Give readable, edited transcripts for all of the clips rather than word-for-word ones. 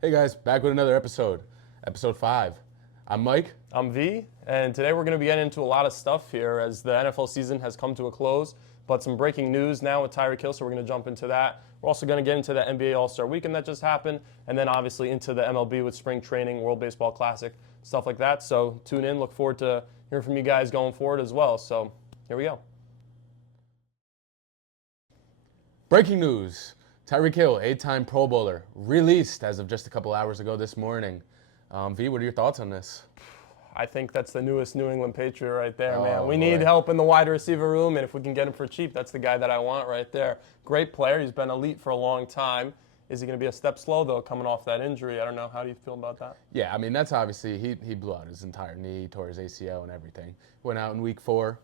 Hey guys, back with another episode, episode 5. I'm Mike. I'm V, and today we're going to be getting into a lot of stuff here as the NFL season has come to a close. But some breaking news now with Tyreek Hill, so we're going to jump into that. We're also going to get into the NBA All-Star Weekend that just happened, and then obviously into the MLB with spring training, World Baseball Classic, stuff like that. So tune in, look forward to hearing from you guys going forward as well. So here we go. Breaking news. Tyreek Hill, 8-time Pro Bowler, released as of just a couple hours ago this morning. V, what are your thoughts on this? I think that's the newest New England Patriot right there, man. We boy. need help in the wide receiver room, and if we can get him for cheap, that's the guy that I want right there. Great player. He's been elite for a long time. Is he going to be a step slow, though, coming off that injury? I don't know. How do you feel about that? Yeah, I mean, that's obviously, he blew out his entire knee, tore his ACL and everything. Went out in week 4.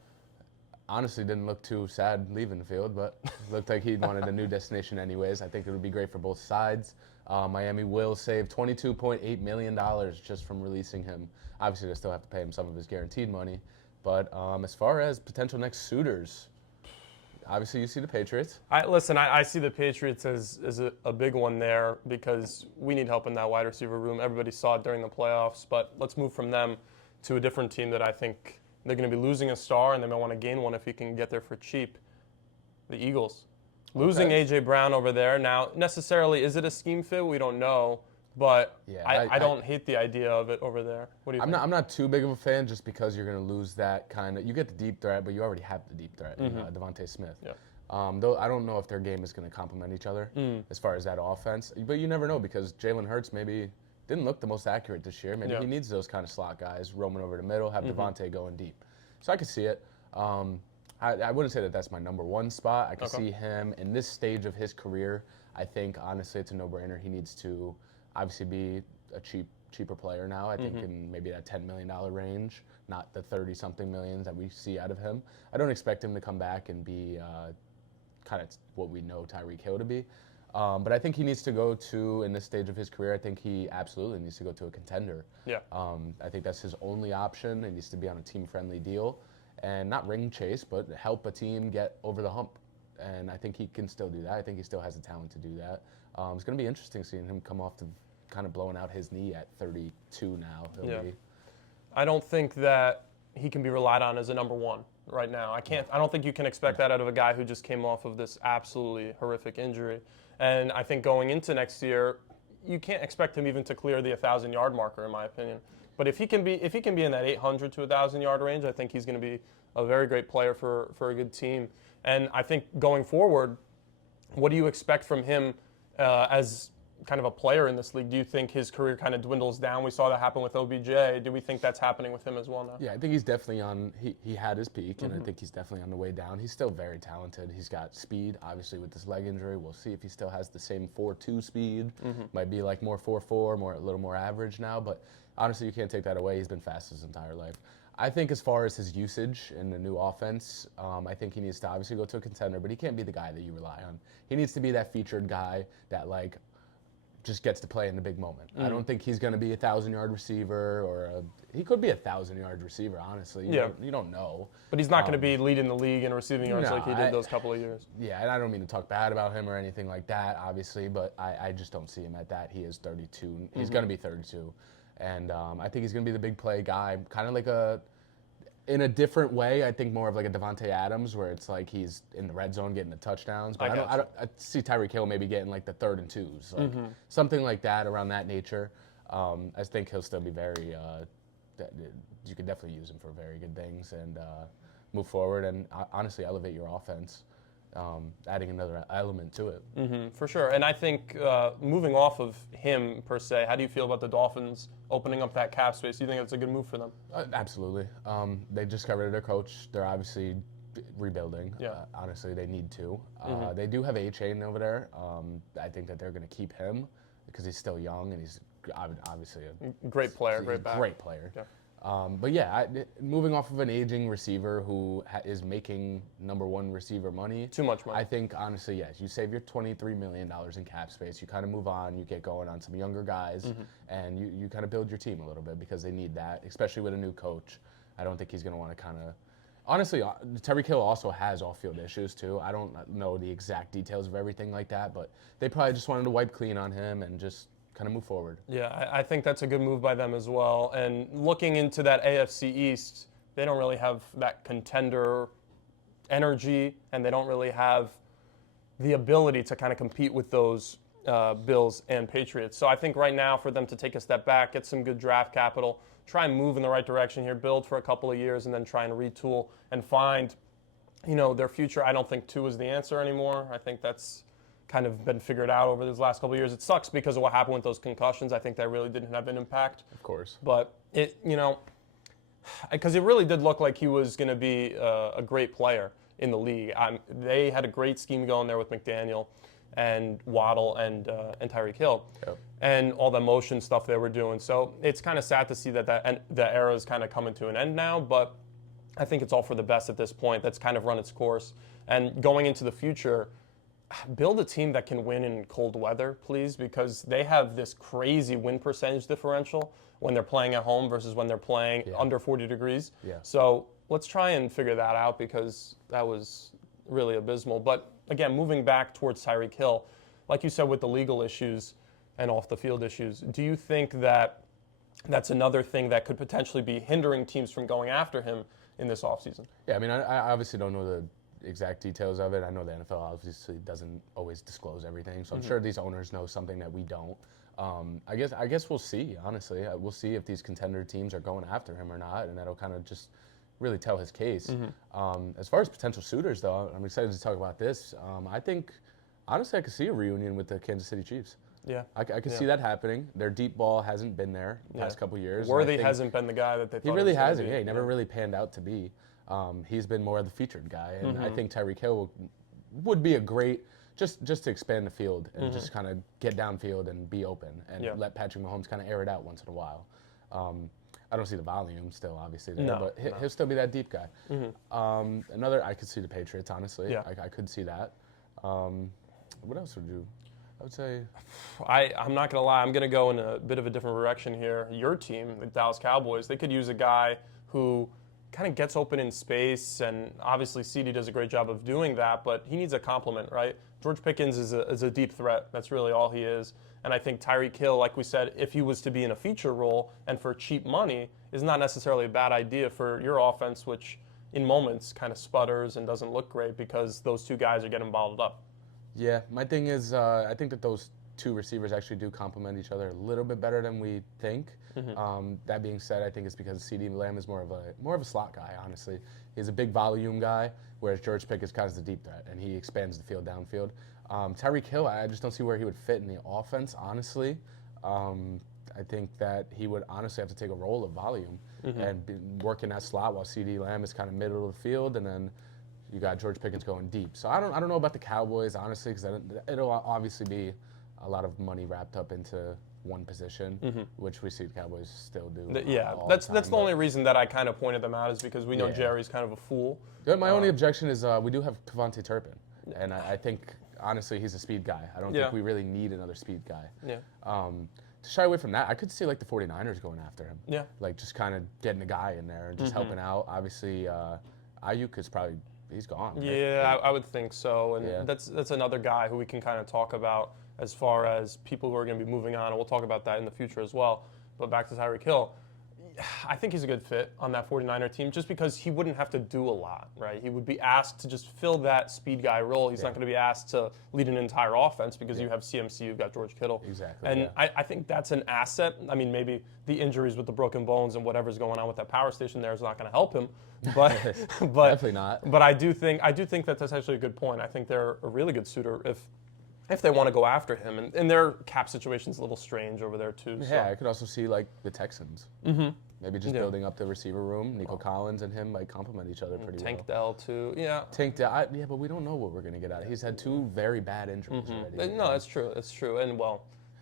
Honestly, didn't look too sad leaving the field, but looked like he wanted a new destination anyways. I think it would be great for both sides. Miami will save $22.8 million just from releasing him. Obviously, they still have to pay him some of his guaranteed money. But as far as potential next suitors, obviously you see the Patriots. I see the Patriots as a big one there because we need help in that wide receiver room. Everybody saw it during the playoffs, but let's move from them to a different team that I think they're going to be losing a star and they might want to gain one if he can get there for cheap. The Eagles. Losing A.J. Brown over there. Now, necessarily, is it a scheme fit? We don't know. But yeah, I don't hate the idea of it over there. What do you think? I'm not too big of a fan just because you're going to lose that kind of – you get the deep threat, but you already have the deep threat in Devontae Smith. Yeah. Though I don't know if their game is going to complement each other as far as that offense. But you never know because Jalen Hurts maybe didn't look the most accurate this year. Maybe he needs those kind of slot guys roaming over the middle, have Devontae going deep. So I could see it. I wouldn't say that that's my number one spot. I could see him in this stage of his career. I think, honestly, it's a no-brainer. He needs to obviously be a cheaper player now. I think in maybe that $10 million range, not the 30-something millions that we see out of him. I don't expect him to come back and be kind of what we know Tyreek Hill to be. But I think he needs to go to, in this stage of his career, I think he absolutely needs to go to a contender. Yeah. I think that's his only option. He needs to be on a team-friendly deal and not ring chase, but help a team get over the hump. And I think he can still do that. I think he still has the talent to do that. It's going to be interesting seeing him come off to kind of blowing out his knee at 32 now. I don't think that he can be relied on as a number one right now. I don't think you can expect that out of a guy who just came off of this absolutely horrific injury. And I think going into next year, you can't expect him even to clear the 1,000-yard marker, in my opinion. But if he can be in that 800 to 1,000-yard range, I think he's going to be a very great player for a good team. And I think going forward, what do you expect from him as kind of a player in this league? Do you think his career kind of dwindles down? We saw that happen with OBJ. Do we think that's happening with him as well now? Yeah, I think he's definitely on – he had his peak, and I think he's definitely on the way down. He's still very talented. He's got speed, obviously, with this leg injury. We'll see if he still has the same 4.2 speed. Might be like more 4.4, a little more average now. But honestly, you can't take that away. He's been fast his entire life. I think as far as his usage in the new offense, I think he needs to obviously go to a contender, but he can't be the guy that you rely on. He needs to be that featured guy that, like, just gets to play in the big moment. I don't think he's going to be a 1,000-yard receiver he could be a 1,000-yard receiver, honestly. You don't know. But he's not going to be leading the league in receiving yards like he did those couple of years. Yeah, and I don't mean to talk bad about him or anything like that, obviously, but I just don't see him at that. He is 32. He's going to be 32. And I think he's going to be the big play guy, kind of like in a different way, I think more of like a Devontae Adams, where it's like he's in the red zone getting the touchdowns. But I see Tyreek Hill maybe getting like the 3rd and 2s, like something like that around that nature. I think he'll still be very. You could definitely use him for very good things and move forward and honestly elevate your offense. Adding another element to it. For sure. And I think moving off of him, per se, how do you feel about the Dolphins opening up that cap space? Do you think it's a good move for them? Absolutely. They just got rid of their coach. They're obviously rebuilding. Yeah. Honestly, they need to. They do have A-Chain over there. I think that they're going to keep him because he's still young and he's obviously a great player, great back. Great player. Yeah. But yeah, moving off of an aging receiver who is making number one receiver money. Too much money. I think, honestly, yes. You save your $23 million in cap space. You kind of move on. You get going on some younger guys. And you kind of build your team a little bit because they need that, especially with a new coach. I don't think he's going to want to kind of Honestly, Tyreek Hill also has off-field issues too. I don't know the exact details of everything like that, but they probably just wanted to wipe clean on him and just kind of move forward. Yeah, I think that's a good move by them as well. And looking into that AFC East, they don't really have that contender energy, and they don't really have the ability to kind of compete with those Bills and Patriots. So I think right now for them to take a step back, get some good draft capital, try and move in the right direction here, build for a couple of years, and then try and retool and find, their future. I don't think 2 is the answer anymore. I think that's kind of been figured out over these last couple of years. It sucks because of what happened with those concussions. I think that really didn't have an impact. Of course. But because it really did look like he was going to be a great player in the league. They had a great scheme going there with McDaniel and Waddle and Tyreek Hill, and all the motion stuff they were doing. So it's kind of sad to see that the era is kind of coming to an end now, but I think it's all for the best at this point. That's kind of run its course. And going into the future, build a team that can win in cold weather, please, because they have this crazy win percentage differential when they're playing at home versus when they're playing under 40 degrees. Yeah. So let's try and figure that out because that was really abysmal. But again, moving back towards Tyreek Hill, like you said with the legal issues and off the field issues, do you think that that's another thing that could potentially be hindering teams from going after him in this offseason? Yeah, I mean, I obviously don't know the exact details of it. I know the NFL obviously doesn't always disclose everything, so I'm sure these owners know something that we don't. I guess we'll see, honestly. We'll see if these contender teams are going after him or not, and that'll kind of just really tell his case. As far as potential suitors, though, I'm excited to talk about this. I think, honestly, I could see a reunion with the Kansas City Chiefs. Yeah. I could see that happening. Their deep ball hasn't been there the past couple years. Worthy hasn't been the guy that they thought he really was hasn't. Yeah, he never really panned out to be. He's been more of the featured guy, and I think Tyreek Hill would be a great, just to expand the field and just kind of get downfield and be open and let Patrick Mahomes kind of air it out once in a while. I don't see the volume still, obviously, there, but he'll still be that deep guy. I could see the Patriots, honestly. Yeah. I could see that. What else would you? I would say. I'm not going to lie. I'm going to go in a bit of a different direction here. Your team, the Dallas Cowboys, they could use a guy who kind of gets open in space, and obviously CD does a great job of doing that, but he needs a complement, right? George Pickens is a deep threat. That's really all he is. And I think Tyreek Hill, like we said, if he was to be in a feature role and for cheap money, is not necessarily a bad idea for your offense, which in moments kind of sputters and doesn't look great because those two guys are getting bottled up. Yeah, my thing is I think that those two receivers actually do complement each other a little bit better than we think. That being said, I think it's because CeeDee Lamb is more of a slot guy, honestly. He's a big volume guy, whereas George Pickens is kind of the deep threat, and he expands the field downfield. Tyreek Hill, I just don't see where he would fit in the offense, honestly. I think that he would honestly have to take a role of volume and work in that slot while CeeDee Lamb is kind of middle of the field, and then you got George Pickens going deep. So I don't know about the Cowboys, honestly, because it'll obviously be a lot of money wrapped up into one position, which we see the Cowboys still do. That's the only reason that I kind of pointed them out is because we know Jerry's kind of a fool. My only objection is we do have Kevontae Turpin, and I think honestly he's a speed guy. I don't think we really need another speed guy. To shy away from that, I could see like the 49ers going after him. Yeah. Like just kind of getting a guy in there and just helping out. Obviously, Ayuk is probably he's gone. Right? Yeah, I would think so. And that's another guy who we can kind of talk about as far as people who are going to be moving on, and we'll talk about that in the future as well. But back to Tyreek Hill, I think he's a good fit on that 49er team just because he wouldn't have to do a lot, right? He would be asked to just fill that speed guy role. He's not going to be asked to lead an entire offense because you have CMC, you've got George Kittle. Exactly. And I think that's an asset. I mean, maybe the injuries with the broken bones and whatever's going on with that power station there is not going to help him. But definitely not. But I do think that that's actually a good point. I think they're a really good suitor if they want to go after him. And their cap situation's a little strange over there too. Yeah, so. I could also see like the Texans. Maybe just building up the receiver room. Nico Collins and him might complement each other pretty Tank well. Dell too. Yeah. Tank Dell, but we don't know what we're going to get out of. He's had two very bad injuries already. No, that's true. That's true. And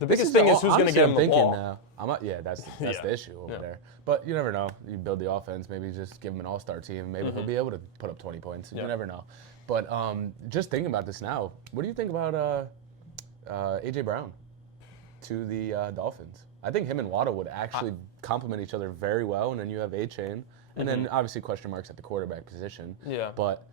the biggest thing is who's going to get him the ball. Now, that's the issue over there. But you never know. You build the offense. Maybe just give him an all-star team. Maybe he'll be able to put up 20 points. You never know. But just thinking about this now, what do you think about A.J. Brown to the Dolphins? I think him and Waddle would actually complement each other very well, and then you have A-Chain, and then obviously question marks at the quarterback position. Yeah. But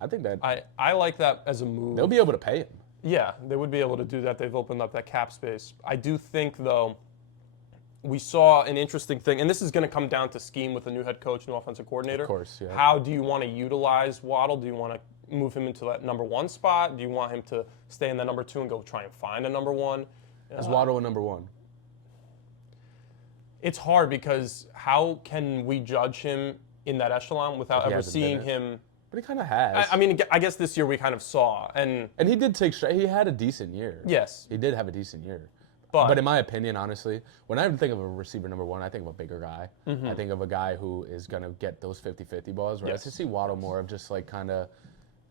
I think that I like that as a move. they'll be able to pay him. Yeah, they would be able to do that. They've opened up that cap space. I do think, though, we saw an interesting thing, and this is going to come down to scheme with a new head coach, new offensive coordinator. Of course, yeah. How do you want to utilize Waddle? Do you want to move him into that number 1 spot? Do you want him to stay in the number 2 and go try and find a number 1? Is Waddle a number 1? It's hard because how can we judge him in that echelon without ever seeing him? But he kind of has. I mean, I guess this year we kind of saw. And he did he had a decent year. Yes. He did have a decent year. But in my opinion, honestly, when I think of a receiver number 1, I think of a bigger guy. I think of a guy who is going to get those 50-50 balls. Whereas to see Waddle more of just like kind of,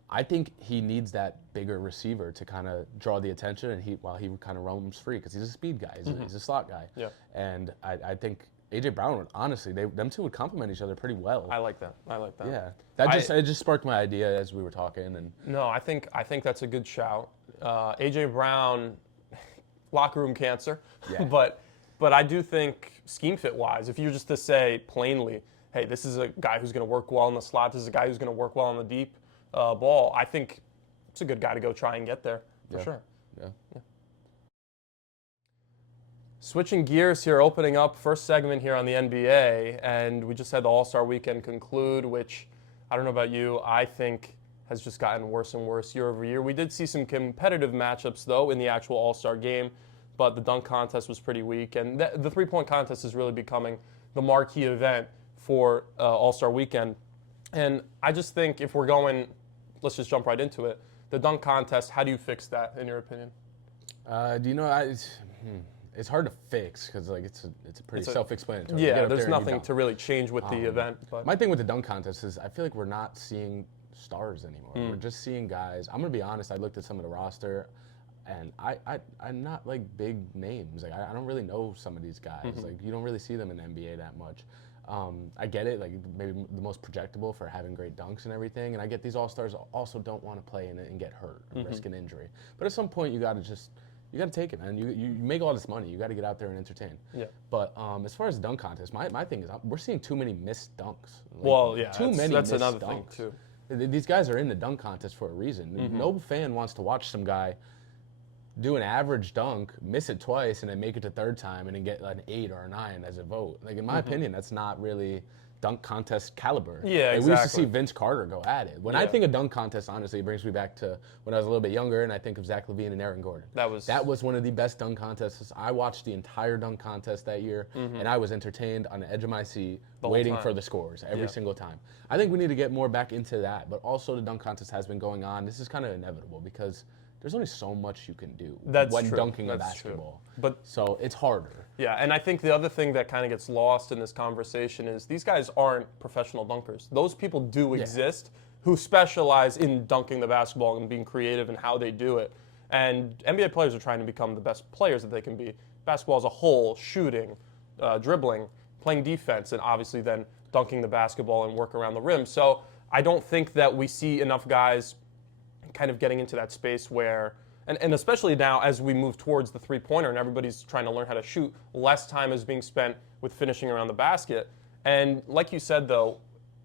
I think he needs that bigger receiver to kind of draw the attention and while he kind of roams free because he's a speed guy. He's a slot guy. Yeah. And I think A.J. Brown would, honestly, them two would complement each other pretty well. I like that. Yeah. It just sparked my idea as we were talking. And no, I think that's a good shout. A.J. Brown, locker room cancer. Yeah. But I do think scheme fit wise, if you're just to say plainly, hey, this is a guy who's going to work well in the slot, this is a guy who's going to work well on the deep ball, I think it's a good guy to go try and get there for sure. Yeah. Switching gears here, opening up first segment here on the NBA, and we just had the All-Star Weekend conclude, which I don't know about you, I think has just gotten worse and worse year over year. We did see some competitive matchups, though, in the actual All-Star game, but the dunk contest was pretty weak, and the three-point contest is really becoming the marquee event for All-Star Weekend. And I just think if we're going, let's just jump right into it, the dunk contest, how do you fix that, in your opinion? It's hard to fix because like it's a pretty self-explanatory. Yeah, there's nothing to really change with the event. But my thing with the dunk contest is I feel like we're not seeing stars anymore. We're just seeing guys. I'm gonna be honest. I looked at some of the roster, and I'm not like big names. Like I don't really know some of these guys. Like you don't really see them in the NBA that much. I get it. Like maybe the most projectable for having great dunks and everything. And I get these all-stars also don't want to play in it and get hurt or risk an injury. But at some point you got to take it, man. You make all this money. You got to get out there and entertain. Yeah. But as far as the dunk contest, my thing is we're seeing too many missed dunks. That's another thing too. These guys are in the dunk contest for a reason. No fan wants to watch some guy do an average dunk, miss it twice, and then make it to third time and then get an 8 or a 9 as a vote. Like in my opinion, that's not really dunk contest caliber. Yeah, exactly. We used to see Vince Carter go at it. When I think of dunk contest, honestly, it brings me back to when I was a little bit younger, and I think of Zach LaVine and Aaron Gordon. That was one of the best dunk contests. I watched the entire dunk contest that year, and I was entertained on the edge of my seat, waiting for the scores every single time. I think we need to get more back into that, but also the dunk contest has been going on. This is kind of inevitable because there's only so much you can do when dunking a basketball. So it's harder. Yeah, and I think the other thing that kind of gets lost in this conversation is these guys aren't professional dunkers. Those people do exist who specialize in dunking the basketball and being creative in how they do it. And NBA players are trying to become the best players that they can be. Basketball as a whole, shooting, dribbling, playing defense, and obviously then dunking the basketball and work around the rim. So I don't think that we see enough guys kind of getting into that space where, and especially now as we move towards the three-pointer and everybody's trying to learn how to shoot, less time is being spent with finishing around the basket. And like you said, though,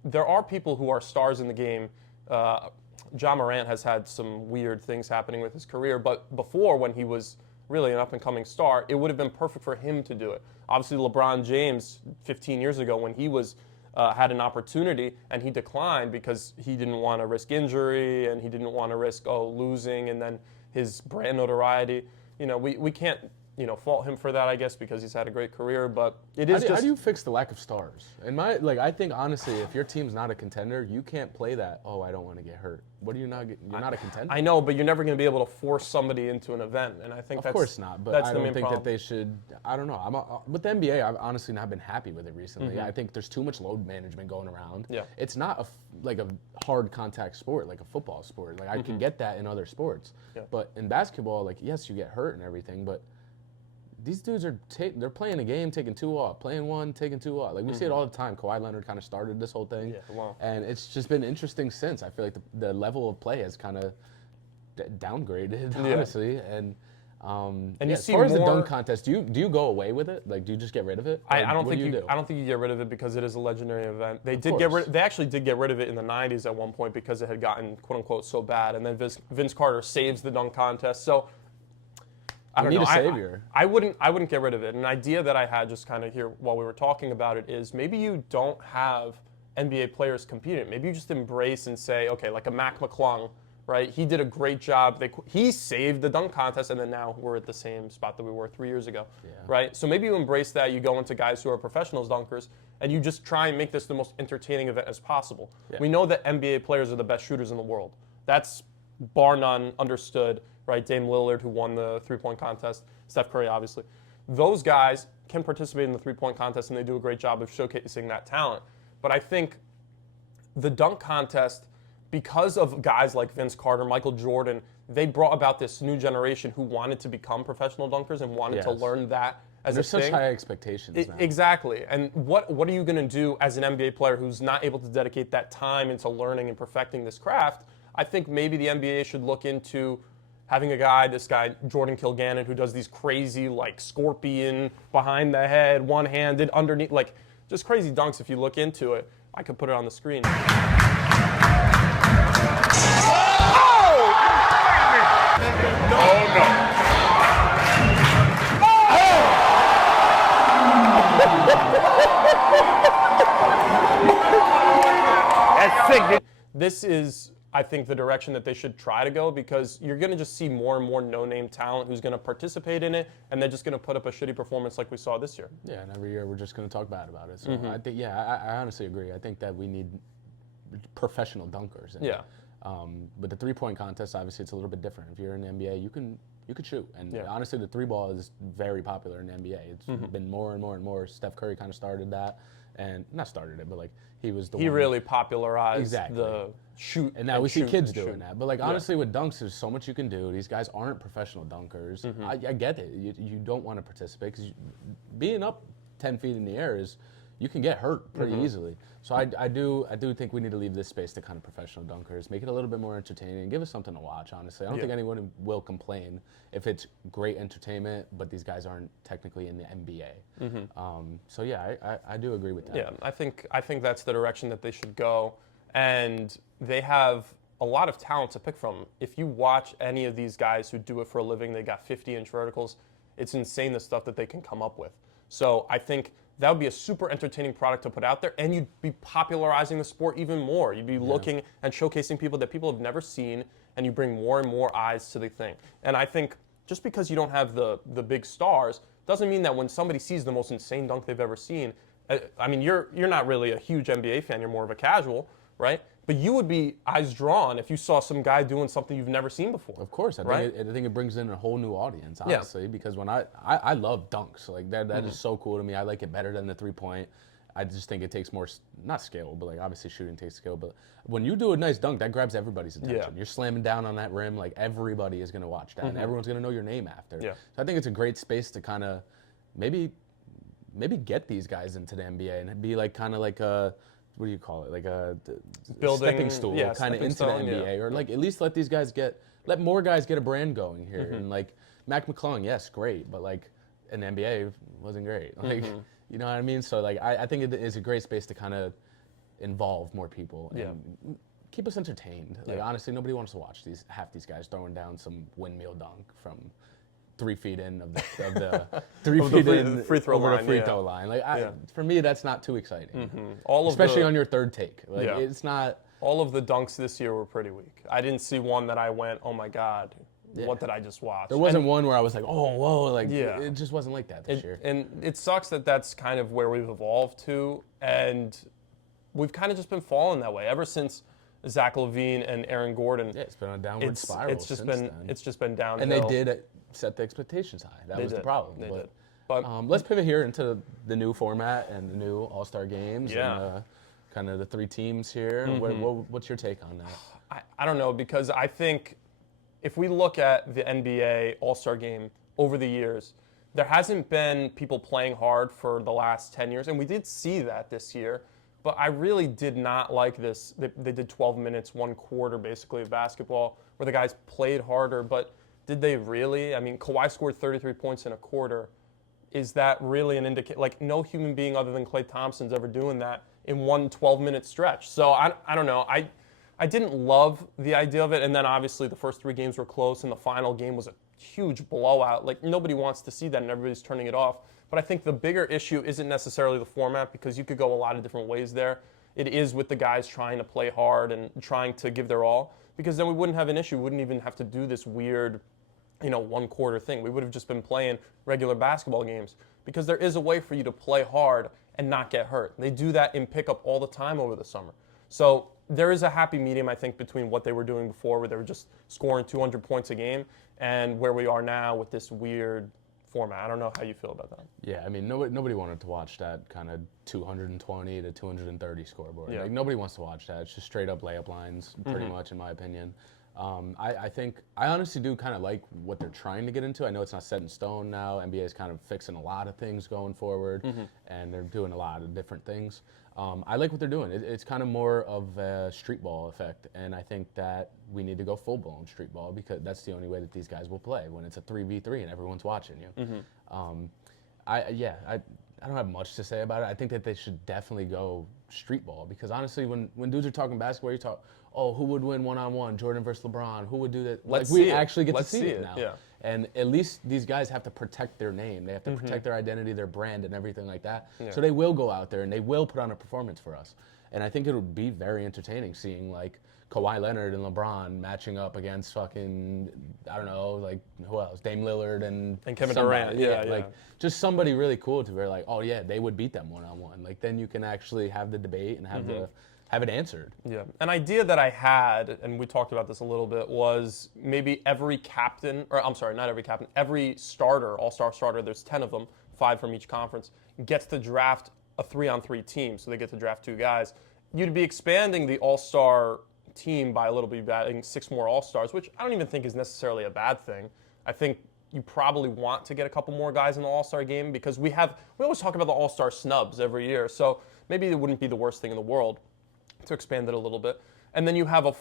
there are people who are stars in the game. Ja Morant has had some weird things happening with his career, but before, when he was really an up-and-coming star, it would have been perfect for him to do it. Obviously, LeBron James, 15 years ago, when he was had an opportunity and he declined because he didn't want to risk injury and he didn't want to risk losing and then his brand notoriety. We can't fault him for that, I guess, because he's had a great career. But how do you fix the lack of stars? I think honestly, if your team's not a contender, you can't play that. Oh, I don't want to get hurt. What do you not? You're not a contender. I know, but you're never going to be able to force somebody into an event, and I think of course not. But I don't think that they should. I don't know. With the NBA, I've honestly not been happy with it recently. I think there's too much load management going around. Yeah. It's not a hard contact sport like a football sport. Like I can get that in other sports, but in basketball, yes, you get hurt and everything, but these dudes they're playing a game, taking 2 off, playing 1, taking 2 off. Like we see it all the time. Kawhi Leonard kind of started this whole thing, and it's just been interesting since. I feel like the level of play has kind of downgraded, honestly, and you as see far as the more- dunk contest, do you go away with it? Like, do you just get rid of it? I don't What think do you. I don't think you get rid of it because it is a legendary event. They did course. They actually did get rid of it in the '90s at one point because it had gotten quote unquote so bad, and then Vince Carter saves the dunk contest. So I don't need know. a savior. I wouldn't get rid of it. An idea that I had just kind of here while we were talking about it is maybe you don't have NBA players competing. Maybe you just embrace and say, okay, like a Mac McClung, right? He did a great job. He saved the dunk contest, and then now we're at the same spot that we were 3 years ago, right? So maybe you embrace that. You go into guys who are professionals dunkers, and you just try and make this the most entertaining event as possible. Yeah. We know that NBA players are the best shooters in the world. That's bar none, understood, right? Dame Lillard, who won the three-point contest, Steph Curry, obviously. Those guys can participate in the three-point contest, and they do a great job of showcasing that talent. But I think the dunk contest, because of guys like Vince Carter, Michael Jordan, they brought about this new generation who wanted to become professional dunkers and wanted to learn that as There's a thing. such high expectations now. Exactly. And what are you going to do as an NBA player who's not able to dedicate that time into learning and perfecting this craft? I think maybe the NBA should look into having this guy, Jordan Kilgannon, who does these crazy, like, scorpion, behind the head, one-handed, underneath, like, just crazy dunks. If you look into it, I could put it on the screen. That's sick. This is, I think, the direction that they should try to go, because you're going to just see more and more no-name talent who's going to participate in it, and they're just going to put up a shitty performance like we saw this year. Yeah, and every year we're just going to talk bad about it. So I think, I honestly agree. I think that we need professional dunkers. And, Yeah. But the three-point contest, obviously, it's a little bit different. If you're in the NBA, you can shoot. And honestly, the three ball is very popular in the NBA. It's been more and more and more. Steph Curry kind of started that, and not started it, but like he was the one. He really popularized Exactly. the shoot. And now we see shoot kids and doing shoot. that. But like honestly, with dunks, there's so much you can do. These guys aren't professional dunkers. I get it. You don't want to participate because being up 10 feet in the air is, you can get hurt pretty easily. So I do think we need to leave this space to kind of professional dunkers, make it a little bit more entertaining, give us something to watch, honestly. I don't think anyone will complain if it's great entertainment, but these guys aren't technically in the NBA. So yeah, I do agree with that. Yeah, I think that's the direction that they should go. And they have a lot of talent to pick from. If you watch any of these guys who do it for a living, they got 50-inch verticals. It's insane the stuff that they can come up with. So I think that would be a super entertaining product to put out there, and you'd be popularizing the sport even more. You'd be looking and showcasing people that people have never seen, and you bring more and more eyes to the thing. And I think just because you don't have the big stars doesn't mean that when somebody sees the most insane dunk they've ever seen, I mean, you're not really a huge NBA fan, you're more of a casual, right? But you would be eyes drawn if you saw some guy doing something you've never seen before. Of course, I think it brings in a whole new audience, honestly, because when I love dunks, like that is so cool to me. I like it better than the 3-point. I just think it takes more, not skill, but like obviously shooting takes skill. But when you do a nice dunk, that grabs everybody's attention. Yeah. You're slamming down on that rim, like everybody is going to watch that, and everyone's going to know your name after. Yeah. So I think it's a great space to kind of maybe get these guys into the NBA and be like kind of like a, what do you call it? Like a stepping stool kind of into the NBA, or like at least let more guys get a brand going here. And like Mac McClung, yes, great, but like in the NBA wasn't great. Like, you know what I mean? So like I think it is a great space to kind of involve more people and keep us entertained. Like honestly, nobody wants to watch half these guys throwing down some windmill dunk from 3 feet in of the 3 feet in free throw over line, the free throw line. Like for me, that's not too exciting. Especially on your third take. Like it's not. All of the dunks this year were pretty weak. I didn't see one that I went, oh my God, what did I just watch? There wasn't one where I was like, oh, whoa, like it just wasn't like that this year. And it sucks that that's kind of where we've evolved to, and we've kind of just been falling that way ever since Zach LaVine and Aaron Gordon. Yeah, it's been on a downward spiral. It's just been downhill. And they did set the expectations high. That was the problem. They did. But let's pivot here into the new format and the new All-Star games and kind of the 3 teams here. What's your take on that? I don't know, because I think if we look at the NBA All-Star game over the years, there hasn't been people playing hard for the last 10 years, and we did see that this year. But I really did not like this. They did 12 minutes, 1 quarter basically of basketball, where the guys played harder. But did they really? I mean, Kawhi scored 33 points in a quarter. Is that really an indicator? Like, no human being other than Klay Thompson's ever doing that in one 12-minute stretch. So I don't know. I didn't love the idea of it, and then obviously the first 3 games were close, and the final game was a huge blowout. Like, nobody wants to see that, and everybody's turning it off. But I think the bigger issue isn't necessarily the format, because you could go a lot of different ways there. It is with the guys trying to play hard and trying to give their all, because then we wouldn't have an issue. We wouldn't even have to do this weird, one-quarter thing. We would have just been playing regular basketball games, because there is a way for you to play hard and not get hurt. They do that in pickup all the time over the summer. So there is a happy medium, I think, between what they were doing before, where they were just scoring 200 points a game, and where we are now with this weird format. I don't know how you feel about that. Yeah, I mean, nobody wanted to watch that kind of 220 to 230 scoreboard. Yeah. Like, nobody wants to watch that. It's just straight up layup lines, pretty much, in my opinion. I honestly do kind of like what they're trying to get into. I know it's not set in stone now. NBA is kind of fixing a lot of things going forward, and they're doing a lot of different things. I like what they're doing. It's kind of more of a street ball effect, and I think that we need to go full-blown street ball, because that's the only way that these guys will play, when it's a 3v3 and everyone's watching you. I don't have much to say about it. I think that they should definitely go street ball, because honestly, when dudes are talking basketball, you talk, who would win one-on-one, Jordan versus LeBron, who would do that? We actually get to see it now. Yeah. And at least these guys have to protect their name. They have to protect their identity, their brand, and everything like that. Yeah. So they will go out there and they will put on a performance for us. And I think it would be very entertaining seeing, like, Kawhi Leonard and LeBron matching up against fucking, I don't know, like, who else? Dame Lillard and Kevin somebody. Durant. Yeah. Like, just somebody really cool to be like, oh yeah, they would beat them one-on-one. Like, then you can actually have the debate and have it answered. Yeah. An idea that I had, and we talked about this a little bit, was maybe every captain, or I'm sorry, not every captain, every starter, all-star starter, there's 10 of them, 5 from each conference, gets to draft a 3-on-3 team, so they get to draft 2 guys. You'd be expanding the all-star team by a little bit, adding 6 more all-stars, which I don't even think is necessarily a bad thing. I think you probably want to get a couple more guys in the all-star game, because we always talk about the all-star snubs every year, so maybe it wouldn't be the worst thing in the world to expand it a little bit. And then you have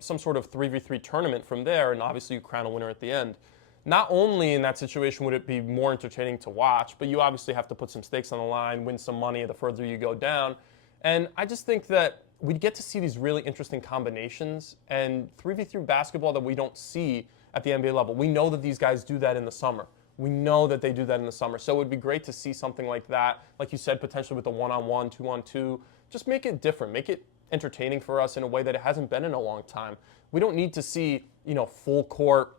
some sort of 3v3 tournament from there, and obviously you crown a winner at the end. Not only in that situation would it be more entertaining to watch, but you obviously have to put some stakes on the line, win some money the further you go down. And I just think that we'd get to see these really interesting combinations and 3v3 basketball that we don't see at the NBA level. We know that these guys do that in the summer. We know that they do that in the summer. So it would be great to see something like that, like you said, potentially with the 1-on-1, 2-on-2. Just make it different. Make it entertaining for us in a way that it hasn't been in a long time. We don't need to see, full court,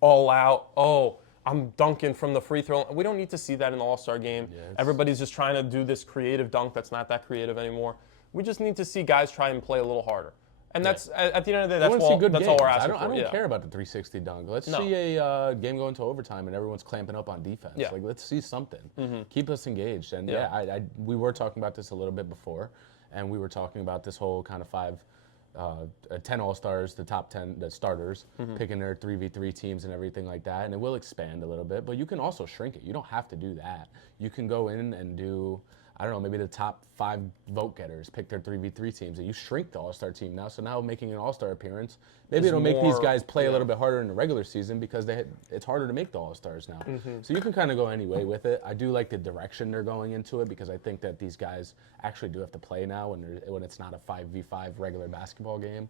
all out, I'm dunking from the free throw. We don't need to see that in the All-Star game. Yeah, everybody's just trying to do this creative dunk that's not that creative anymore. We just need to see guys try and play a little harder. And that's, at the end of the day, that's all we're asking for. I don't care about the 360 dunk. Let's see a game go into overtime and everyone's clamping up on defense. Yeah. Like, let's see something. Keep us engaged. And we were talking about this a little bit before, and we were talking about this whole kind of 10 All-Stars, the top 10 the starters, picking their 3v3 teams and everything like that. And it will expand a little bit, but you can also shrink it. You don't have to do that. You can go in and do, I don't know, maybe the top 5 vote getters pick their 3v3 teams, and you shrink the All-Star team now. So now making an All-Star appearance, maybe it'll make these guys play a little bit harder in the regular season, because it's harder to make the All-Stars now. So you can kind of go any way with it. I do like the direction they're going into it, because I think that these guys actually do have to play now when it's not a 5v5 regular basketball game,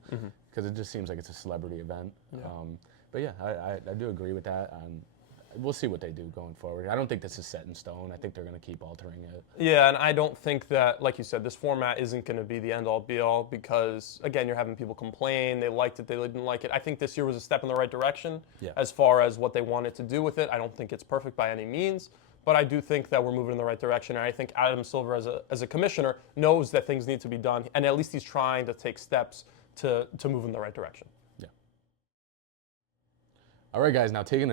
because it just seems like it's a celebrity event. Yeah. But yeah, I do agree with that. We'll see what they do going forward. I don't think this is set in stone. I think they're going to keep altering it. Yeah, and I don't think that, like you said, this format isn't going to be the end-all, be-all, because, again, you're having people complain. They liked it, they didn't like it. I think this year was a step in the right direction as far as what they wanted to do with it. I don't think it's perfect by any means, but I do think that we're moving in the right direction, and I think Adam Silver, as a commissioner, knows that things need to be done, and at least he's trying to take steps to move in the right direction. Yeah. All right, guys, now taking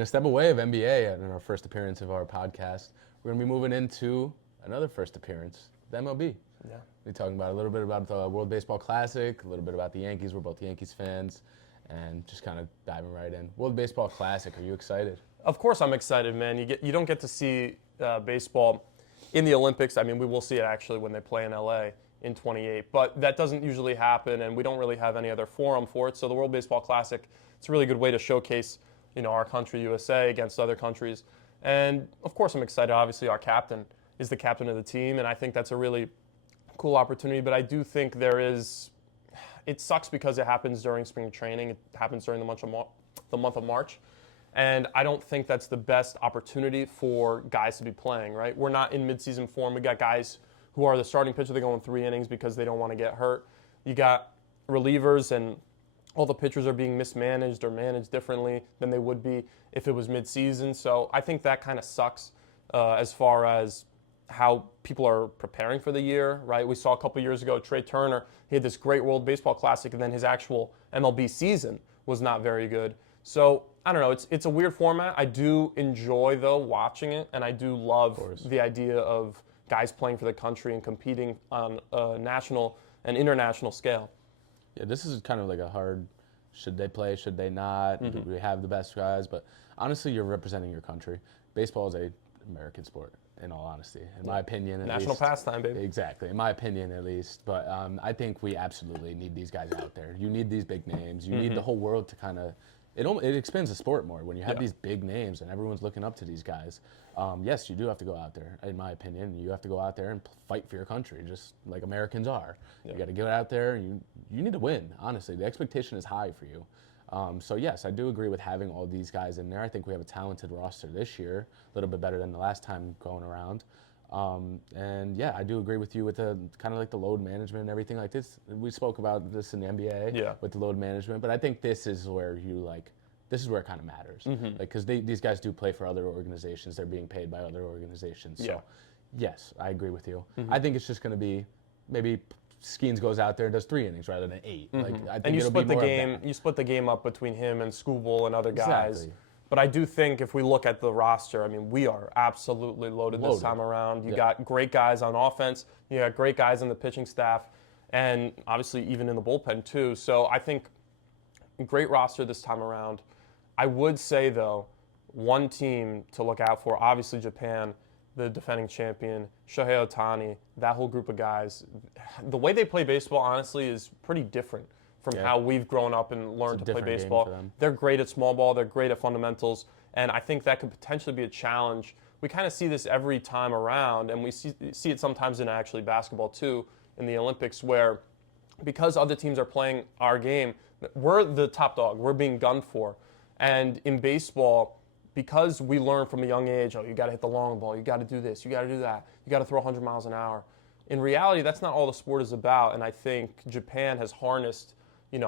a step away of NBA in our first appearance of our podcast, we're going to be moving into another first appearance, the MLB. Yeah. We're talking about a little bit about the World Baseball Classic, a little bit about the Yankees. We're both Yankees fans, and just kind of diving right in. World Baseball Classic, are you excited? Of course I'm excited, man. You don't get to see baseball in the Olympics. I mean, we will see it actually when they play in LA in 28. But that doesn't usually happen, and we don't really have any other forum for it. So the World Baseball Classic, it's a really good way to showcase, our country, USA, against other countries. And of course, I'm excited. Obviously, our captain is the captain of the team, and I think that's a really cool opportunity. But I do think it sucks because it happens during spring training. It happens during the month of March. And I don't think that's the best opportunity for guys to be playing, right? We're not in midseason form. We got guys who are the starting pitcher. They go in 3 innings because they don't want to get hurt. You got relievers, and all the pitchers are being mismanaged or managed differently than they would be if it was midseason. So I think that kind of sucks as far as how people are preparing for the year, right? We saw a couple years ago, Trey Turner, he had this great World Baseball Classic, and then his actual MLB season was not very good. So I don't know. It's a weird format. I do enjoy, though, watching it, and I do love the idea of guys playing for the country and competing on a national and international scale. Yeah, this is kind of like a hard, should they play, should they not, do we have the best guys? But honestly, you're representing your country. Baseball is a American sport, in all honesty, in my opinion at National least. pastime, baby. Exactly, in my opinion at least. But I think we absolutely need these guys out there. You need these big names. You need the whole world to kind of, it expands the sport more when you have these big names and everyone's looking up to these guys. Yes, you do have to go out there, in my opinion. You have to go out there and fight for your country, just like Americans are. You got to get out there, and you need to win, honestly. The expectation is high for you. So yes, I do agree with having all these guys in there. I think we have a talented roster this year, a little bit better than the last time going around. And yeah, I do agree with you with the kind of like the load management and everything like this. We spoke about this in the NBA with the load management, but I think this is where this is where it kind of matters. Because these guys do play for other organizations. They're being paid by other organizations. So yes, I agree with you. I think it's just going to be maybe Skeens goes out there and does 3 innings rather than 8. Like I think And you it'll split be the more game. of that. You split the game up between him and Skubal and other guys. Exactly. But I do think if we look at the roster, I mean, we are absolutely loaded this time around. You got great guys on offense. You got great guys in the pitching staff, and obviously even in the bullpen too. So I think great roster this time around. I would say though, one team to look out for, obviously Japan, the defending champion, Shohei Ohtani, that whole group of guys. The way they play baseball, honestly, is pretty different from how we've grown up and learned to play baseball. They're great at small ball. They're great at fundamentals. And I think that could potentially be a challenge. We kind of see this every time around, and we see it sometimes in actually basketball too, in the Olympics, where because other teams are playing our game, we're the top dog. We're being gunned for. And in baseball, because we learn from a young age, you got to hit the long ball, you got to do this, you got to do that, you got to throw 100 miles an hour. In reality, that's not all the sport is about, and I think Japan has harnessed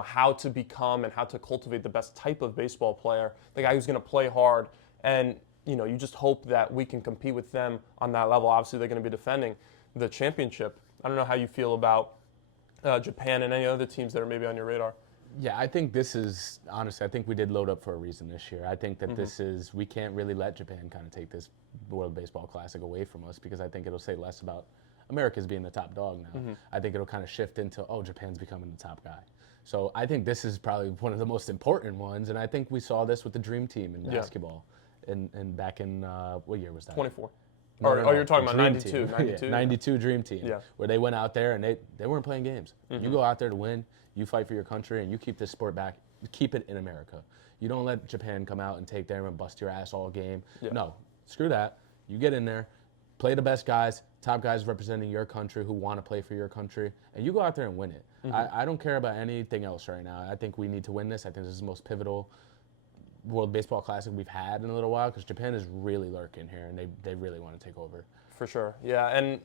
how to become and how to cultivate the best type of baseball player, the guy who's going to play hard, and you just hope that we can compete with them on that level. Obviously, they're going to be defending the championship. I don't know how you feel about Japan and any other teams that are maybe on your radar. Yeah, I think this is, honestly, I think we did load up for a reason this year. I think that we can't really let Japan kind of take this World Baseball Classic away from us, because I think it'll say less about America's being the top dog now. I think it'll kind of shift into, Japan's becoming the top guy. So I think this is probably one of the most important ones, and I think we saw this with the Dream Team in basketball, and back in, what year was that? 24. No, you're talking about Dream 92. Team. 92? 92 Dream Team, Yeah. where they went out there and they weren't playing games. You go out there to win, you fight for your country, and you keep this sport back, keep it in America. You don't let Japan come out and take them and bust your ass all game. Yeah. No, screw that. You get in there, play the best guys, top guys representing your country who want to play for your country, and you go out there and win it. I don't care about anything else right now. I think we need to win this. I think this is the most pivotal World Baseball Classic we've had in a little while, because Japan is really lurking here, and they really want to take over. For sure, yeah. And,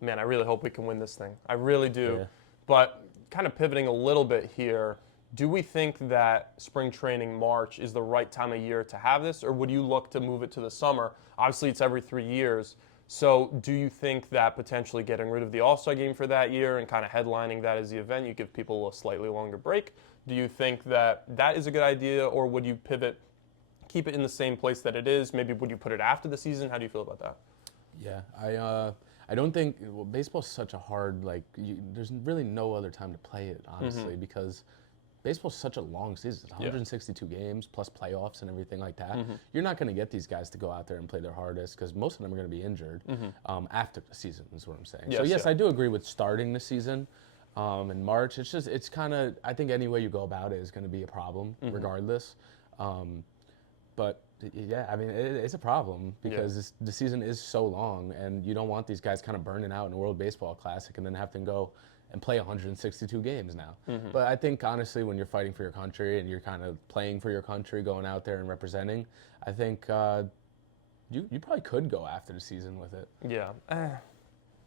man, I really hope we can win this thing. I really do. Yeah. But kind of pivoting a little bit here, do we think that spring training March is the right time of year to have this, or would you look to move it to the summer? Obviously, it's every 3 years. So do you think that potentially getting rid of the All-Star game for that year and kind of headlining that as the event, you give people a slightly longer break? Do you think that that is a good idea, or would you pivot, keep it in the same place that it is? Maybe would you put it after the season? How do you feel about that? Yeah, I don't think baseball's such a hard, there's really no other time to play it, honestly, because baseball's such a long season. It's 162 games plus playoffs and everything like that. You're not going to get these guys to go out there and play their hardest because most of them are going to be injured after the season is what I'm saying. Yes, so, yes, I do agree with starting the season in March. It's kind of, I think any way you go about it is going to be a problem regardless. But, yeah, I mean, it's a problem because the season is so long and you don't want these guys kind of burning out in the World Baseball Classic and then have to go and play 162 games now. But I think, honestly, when you're fighting for your country and you're kind of playing for your country, going out there and representing, I think you probably could go after the season with it. Yeah.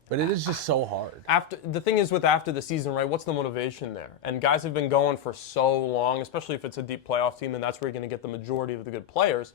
But it is just so hard. The thing is with after the season, right, what's the motivation there? And guys have been going for so long, especially if it's a deep playoff team and that's where you're going to get the majority of the good players.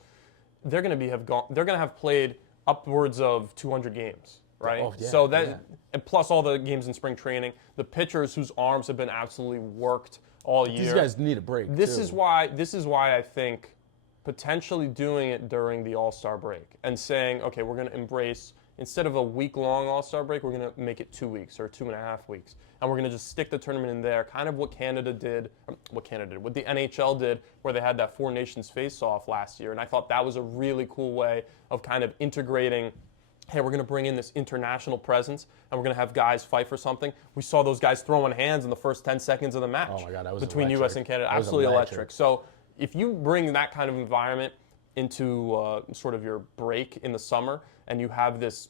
They're going to have played upwards of 200 games. Right, oh, yeah, so that and plus all the games in spring training, the pitchers whose arms have been absolutely worked all year. These guys need a break. This is why I think potentially doing it during the All-Star break and saying, okay, we're going to embrace instead of a week-long All-Star break, we're going to make it 2 weeks or 2.5 weeks, and we're going to just stick the tournament in there, kind of what the NHL did, where they had that Four Nations face-off last year, and I thought that was a really cool way of kind of integrating. Hey, we're going to bring in this international presence, and we're going to have guys fight for something. We saw those guys throwing hands in the first 10 seconds of the match. Oh my God, that was between electric. U.S. and Canada. Absolutely electric. So if you bring that kind of environment into sort of your break in the summer, and you have this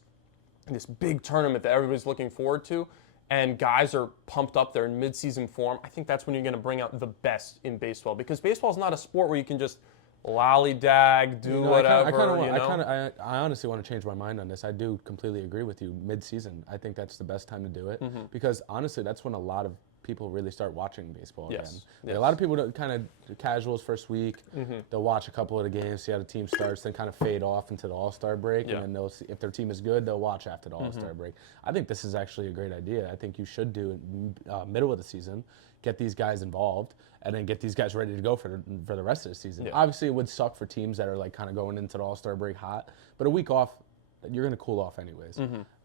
big tournament that everybody's looking forward to, and guys are pumped up there in mid-season form, I think that's when you're going to bring out the best in baseball. Because baseball is not a sport where you can just lollygag, do whatever. I honestly want to change my mind on this. I do completely agree with you. Mid-season, I think that's the best time to do it because honestly, that's when a lot of people really start watching baseball again. Like, a lot of people kind of casuals first week. They'll watch a couple of the games, see how the team starts, then kind of fade off into the All-Star break, and then they'll see if their team is good. They'll watch after the All-Star break. I think this is actually a great idea. I think you should do it middle of the season, get these guys involved, and then get these guys ready to go for the rest of the season. Obviously, it would suck for teams that are like kind of going into the All-Star break hot, but a week off, you're going to cool off anyways.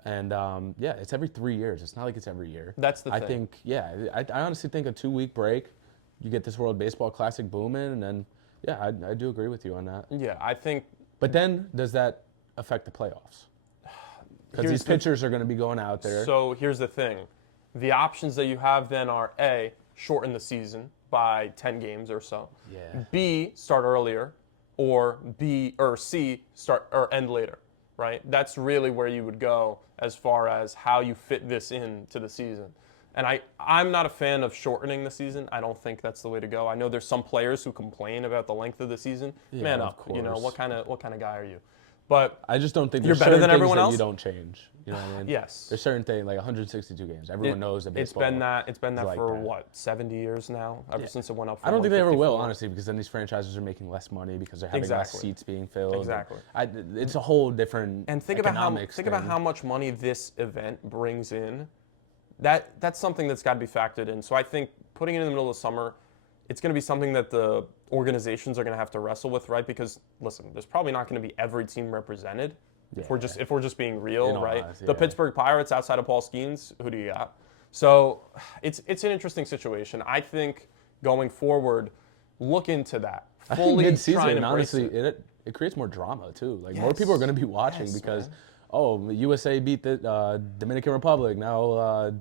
And it's every 3 years. It's not like it's every year. That's the thing. I think, I honestly think a 2-week break, you get this World Baseball Classic booming, and then, I do agree with you on that. Yeah, I think. But then, does that affect the playoffs? Because these pitchers are going to be going out there. So here's the thing. The options that you have then are A, shorten the season by 10 games or so. Yeah. B, start earlier, or C, start or end later, right? That's really where you would go as far as how you fit this into the season. And I'm not a fan of shortening the season. I don't think that's the way to go. I know there's some players who complain about the length of the season. Man up, what kind of guy are you? But I just don't think you're there's better certain than things everyone that else. You don't change. You know what I mean? Yes. There's certain things like 162 games. Everyone knows that baseball. It's been that like for that. what 70 years now. Ever since it went up. From I don't think they ever will, 154. honestly, because then these franchises are making less money because they're having less Exactly. seats being filled. Exactly. It's a whole different. And think about how much money this event brings in. That's something that's got to be factored in. So I think putting it in the middle of summer, it's going to be something that the organizations are going to have to wrestle with, right? Because listen, there's probably not going to be every team represented. Yeah. If we're just being real, right? Honesty, the Pittsburgh Pirates outside of Paul Skeens, who do you got? So it's an interesting situation. I think going forward, look into that. Fully mid-season, honestly, it creates more drama too. Like more people are going to be watching because. Man. Oh, USA beat the Dominican Republic. Now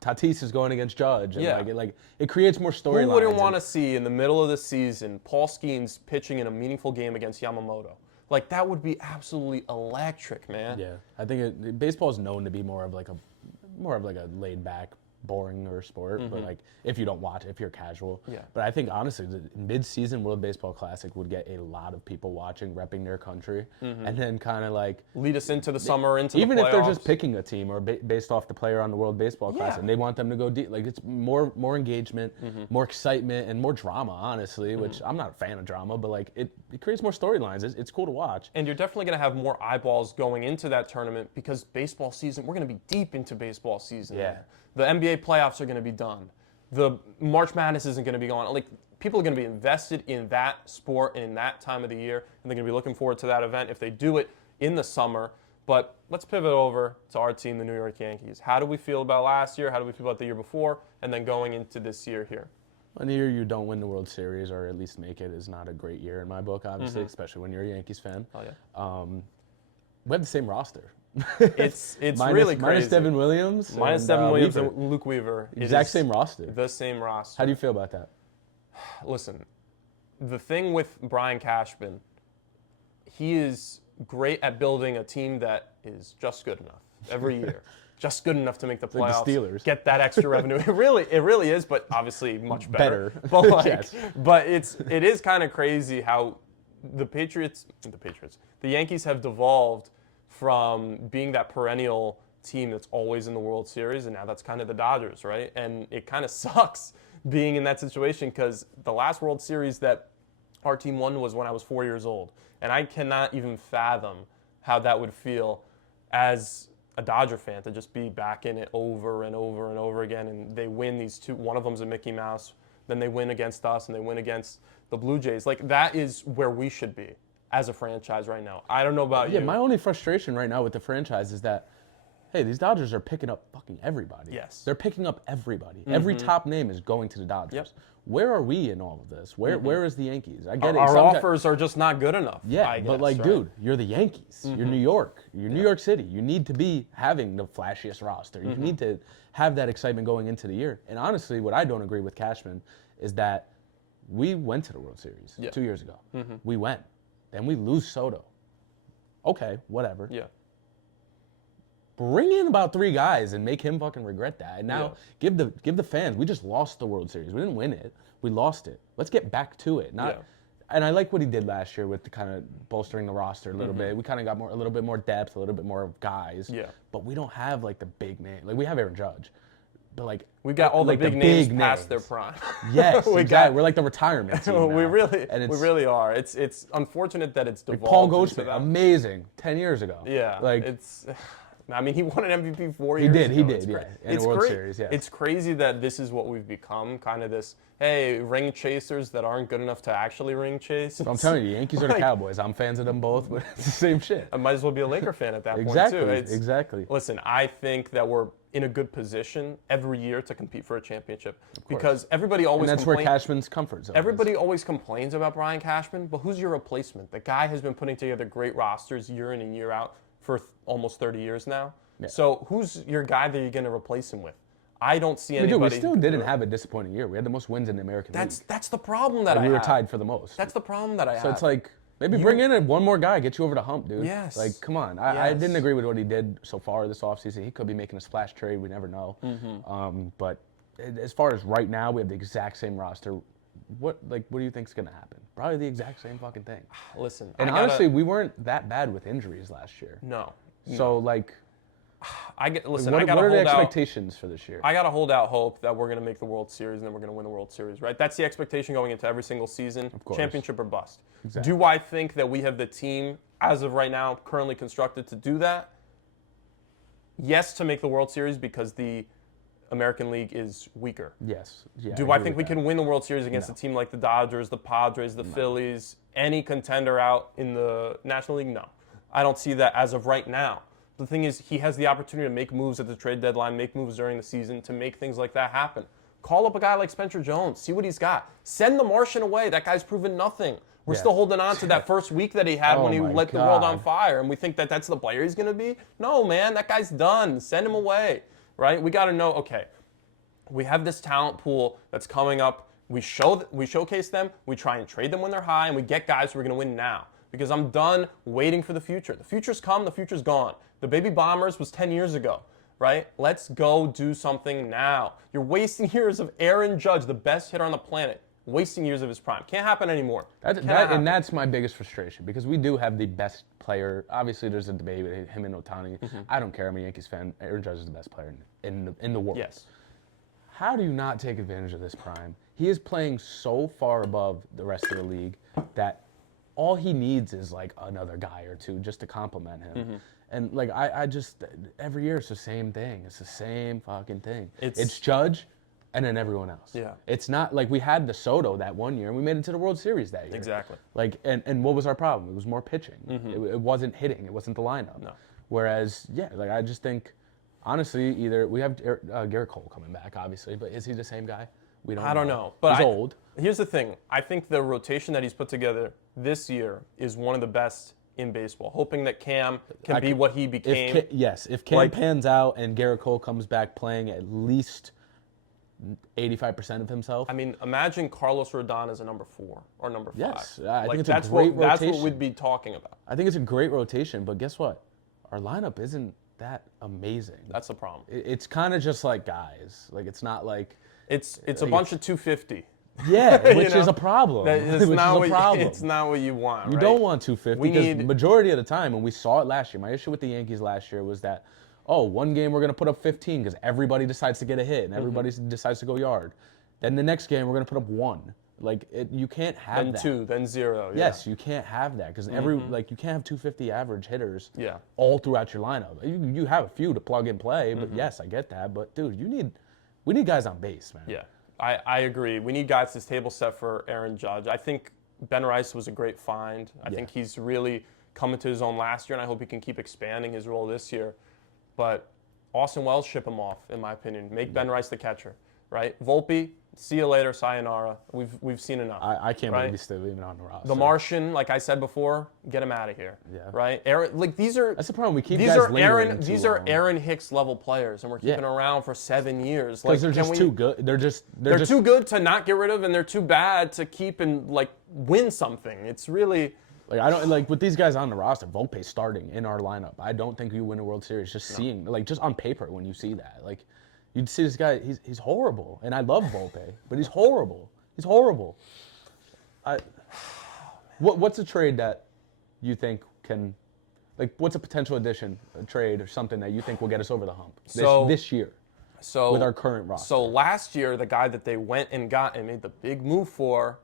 Tatis is going against Judge. And it creates more storylines. Who wouldn't want to see in the middle of the season Paul Skeens pitching in a meaningful game against Yamamoto? Like that would be absolutely electric, man. Yeah, I think baseball is known to be more of a laid back, boring sport. But like if you don't watch, if you're casual. Yeah. But I think honestly, the mid-season World Baseball Classic would get a lot of people watching, repping their country, and then kind of like lead us into the summer, into even the playoffs. If they're just picking a team or based off the player on the World Baseball Classic, and they want them to go deep. Like it's more engagement, more excitement, and more drama. Honestly, which I'm not a fan of drama, but like it creates more storylines. It's cool to watch. And you're definitely going to have more eyeballs going into that tournament because baseball season. We're going to be deep into baseball season. Yeah. The NBA playoffs are going to be done. The March Madness isn't going to be going on. Like people are going to be invested in that sport and in that time of the year, and they're going to be looking forward to that event if they do it in the summer. But let's pivot over to our team, the New York Yankees. How do we feel about last year? How do we feel about the year before? And then going into this year here? One year you don't win the World Series or at least make it is not a great year in my book, obviously, especially when you're a Yankees fan. Oh yeah. We have the same roster. It's really crazy. Minus Devin Williams. Minus Devin Williams and Luke Weaver. Exact same roster. The same roster. How do you feel about that? Listen, the thing with Brian Cashman, he is great at building a team that is just good enough every year. Just good enough to make the playoffs. Like the Steelers. Get that extra revenue. It really is, but obviously much better. But Yes. but it is kind of crazy how the Yankees have devolved from being that perennial team that's always in the World Series, and now that's kind of the Dodgers, right? And it kind of sucks being in that situation because the last World Series that our team won was when I was 4 years old, and I cannot even fathom how that would feel as a Dodger fan to just be back in it over and over and over again, and they win these two. One of them's a Mickey Mouse, then they win against us, and they win against the Blue Jays. Like, that is where we should be as a franchise right now. I don't know about you. Yeah, my only frustration right now with the franchise is that, hey, these Dodgers are picking up fucking everybody. Yes. They're picking up everybody. Every top name is going to the Dodgers. Yep. Where are we in all of this? Where is the Yankees? I get it. Our offers are just not good enough. Yeah, I guess, but like, right? dude, you're the Yankees. You're New York. You're New York City. You need to be having the flashiest roster. You need to have that excitement going into the year. And honestly, what I don't agree with Cashman is that we went to the World Series 2 years ago. We went. Then we lose Soto. Okay, whatever. Yeah. Bring in about 3 guys and make him fucking regret that. And now give the fans. We just lost the World Series. We didn't win it. We lost it. Let's get back to it. And I like what he did last year with the kind of bolstering the roster a little bit. We kind of got a little bit more depth, a little bit more of guys. Yeah. But we don't have like the big name. Like we have Aaron Judge, but like We've got all like the big names past their prime. Yes, exactly. We're like the retirement team now. we really are. It's unfortunate that it's devolved. Like Paul into Goldschmidt, that. amazing, 10 years ago. Yeah, like it's. I mean, he won an MVP 4 years ago. He did, yeah. In the World Series, yeah. It's crazy that this is what we've become, kind of this, hey, ring chasers that aren't good enough to actually ring chase. I'm telling you, Yankees are the Cowboys. I'm fans of them both, but it's the same shit. I might as well be a Laker fan at that point, too. Exactly. Listen, I think that we're in a good position every year to compete for a championship because everybody always and that's where Cashman's comfort zone Everybody always complains about Brian Cashman, but who's your replacement? The guy has been putting together great rosters year in and year out for almost 30 years now. Yeah. So who's your guy that you're going to replace him with? I don't see anybody. Dude, we still didn't have a disappointing year. We had the most wins in the American League. That's the problem that I have. We were tied for the most. That's the problem that I have. So it's like, maybe bring in one more guy, get you over the hump, dude. Yes. Like, come on. I didn't agree with what he did so far this offseason. He could be making a splash trade. We never know. But as far as right now, we have the exact same roster. What do you think is going to happen? Probably the exact same fucking thing. Listen. And honestly, we weren't that bad with injuries last year. No. So, like... Listen, what are the expectations for this year? I got to hold out hope that we're going to make the World Series and then we're going to win the World Series, right? That's the expectation going into every single season. Of course. Championship or bust. Exactly. Do I think that we have the team, as of right now, currently constructed to do that? Yes, to make the World Series because the American League is weaker. Yes. Yeah, Do I think we can win the World Series against a team like the Dodgers, the Padres, the Phillies, any contender out in the National League? No. I don't see that as of right now. The thing is, he has the opportunity to make moves at the trade deadline, make moves during the season to make things like that happen. Call up a guy like Spencer Jones, see what he's got. Send the Martian away. That guy's proven nothing. We're still holding on to that first week that he had when he lit the world on fire, and we think that that's the player he's going to be? No, man, that guy's done. Send him away, right? We got to know, okay, we have this talent pool that's coming up. We showcase them. We try and trade them when they're high, and we get guys who are going to win now. Because I'm done waiting for the future. The future's come, the future's gone. The Baby Bombers was 10 years ago, right? Let's go do something now. You're wasting years of Aaron Judge, the best hitter on the planet, wasting years of his prime. Can't happen anymore. And that's my biggest frustration because we do have the best player. Obviously, there's a debate with him and Ohtani. I don't care. I'm a Yankees fan. Aaron Judge is the best player in the world. Yes. How do you not take advantage of this prime? He is playing so far above the rest of the league that all he needs is like another guy or two just to compliment him. And like I just every year it's the same thing. It's the same fucking thing. It's Judge and then everyone else. Yeah. It's not like we had the Soto that one year and we made it to the World Series that year. Exactly. Like and what was our problem? It was more pitching. It wasn't hitting. It wasn't the lineup. No. Whereas like I just think honestly either we have Garrett Cole coming back obviously, but is he the same guy? We don't. I don't know, but he's old. Here's the thing: I think the rotation that he's put together this year is one of the best in baseball. Hoping that Cam can be what he became. If Cam pans out and Garrett Cole comes back playing at least 85% of himself. I mean, imagine Carlos Rodon as a number 4 or number 5. Yes, I think it's that's a great rotation. That's what we'd be talking about. I think it's a great rotation, but guess what? Our lineup isn't that amazing. That's the problem. It's kind of just like guys. Like it's not like it's a bunch of 250. Yeah, which is a problem. It's not what you want. You don't want 250 because the majority of the time, and we saw it last year. My issue with the Yankees last year was that, one game we're going to put up 15 because everybody decides to get a hit and everybody decides to go yard. Then the next game we're going to put up 1. Like you can't have that. Then 2, then 0. Yeah. Yes, you can't have that because you can't have 250 average hitters. Yeah. All throughout your lineup. You have a few to plug and play, but yes, I get that. But dude, we need guys on base, man. Yeah. I agree. We need guys this table set for Aaron Judge. I think Ben Rice was a great find. I think he's really come into his own last year, and I hope he can keep expanding his role this year. But Austin Wells, ship him off, in my opinion. Make Ben Rice the catcher, right? Volpe, see you later, sayonara. We've seen enough. I can't believe he's still even on the roster. The Martian, like I said before, get him out of here. Yeah. Right? That's the problem. We keep guys lingering These are Aaron Hicks level players, and we're keeping around for 7 years. Because they're just too good. They're too good to not get rid of, and they're too bad to keep and win something. It's really. I don't with these guys on the roster. Volpe starting in our lineup. I don't think you win a World Series just seeing just on paper when you see that. You'd see this guy. He's horrible, and I love Volpe, but he's horrible. He's horrible. What's a trade that you think can, what's a potential addition, a trade or something that you think will get us over the hump this year? So with our current roster. So last year, the guy that they went and got and made the big move for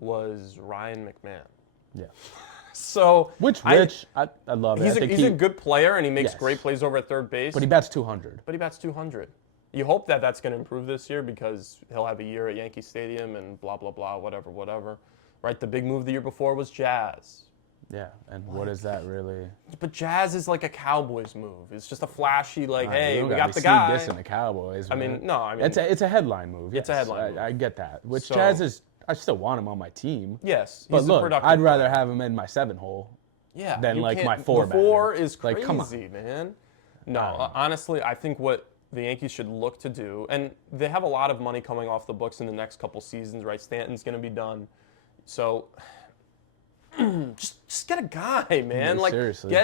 was Ryan McMahon. Yeah. So I love it. He's a good player and he makes great plays over at third base. But he bats 200. You hope that that's going to improve this year because he'll have a year at Yankee Stadium and blah blah blah whatever. Right? The big move the year before was Jazz. Yeah, and what is that really? But Jazz is like a Cowboys move. It's just a flashy hey, we got the see guy. This in the Cowboys. Man. It's a headline move. It's a headline. I get that. Jazz is. I still want him on my team. Yes, but look, I'd rather have him in my 7 hole. Yeah, than my 4. The 4 is crazy, come on. man. No, honestly, I think what the Yankees should look to do, and they have a lot of money coming off the books in the next couple seasons. Right, Stanton's going to be done, so just get a guy, man. Seriously.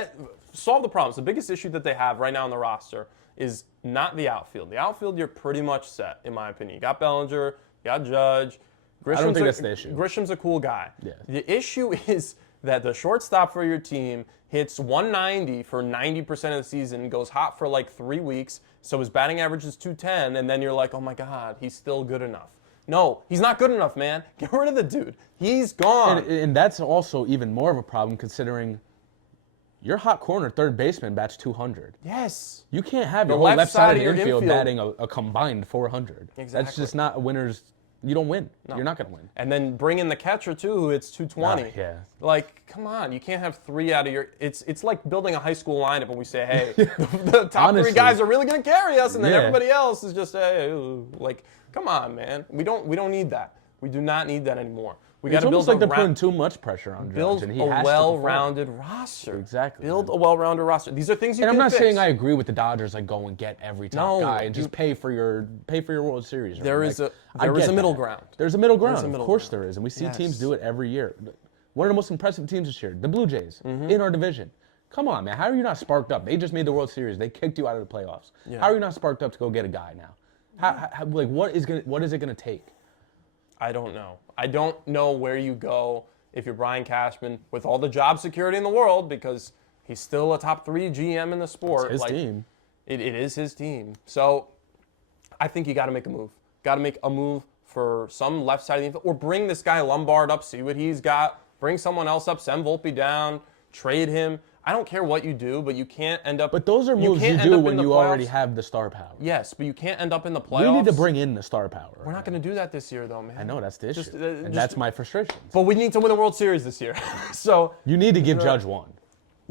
Solve the problems. The biggest issue that they have right now on the roster is not the outfield. The outfield, you're pretty much set, in my opinion. You got Bellinger, you got Judge. I don't think that's the issue. Grisham's a cool guy. Yeah. The issue is that the shortstop for your team hits 190 for 90% of the season, goes hot for 3 weeks, so his batting average is 210, and then you're like, oh my God, he's still good enough. No, he's not good enough, man. Get rid of the dude. He's gone. And that's also even more of a problem considering your hot corner third baseman bats 200. Yes. You can't have your whole left side of your infield batting a combined 400. Exactly. That's just not a winner's. You don't win. No. You're not going to win. And then bring in the catcher, too, who hits 220. Yeah. Come on. You can't have 3 out of your... It's like building a high school lineup and we say, hey, the top 3 guys are really going to carry us, and then everybody else is just, hey, come on, man. We don't need that. We do not need that anymore. We got to build they're putting too much pressure on Judge, and he has to well-rounded roster. Exactly. Build a well-rounded roster. These are things you can fix. And I'm not fix. saying I agree with the Dodgers, go and get every top guy and just pay for your World Series. There is a middle ground. There's a middle ground. Of course there is, and we see teams do it every year. One of the most impressive teams this year, the Blue Jays, in our division. Come on, man. How are you not sparked up? They just made the World Series. They kicked you out of the playoffs. Yeah. How are you not sparked up to go get a guy now? What is it gonna take? I don't know. I don't know where you go if you're Brian Cashman with all the job security in the world because he's still a top 3 GM in the sport. It's his team. It is his team. So I think you got to make a move. Got to make a move for some left side of the infield, or bring this guy Lombard up, see what he's got. Bring someone else up, send Volpe down, trade him. I don't care what you do, but you can't end up. But those are moves you do when you already have the star power. Yes, but you can't end up in the playoffs. We need to bring in the star power. We're not going to do that this year, though, man. I know that's the issue, and that's my frustration. But we need to win the World Series this year, so you need to give Judge 1.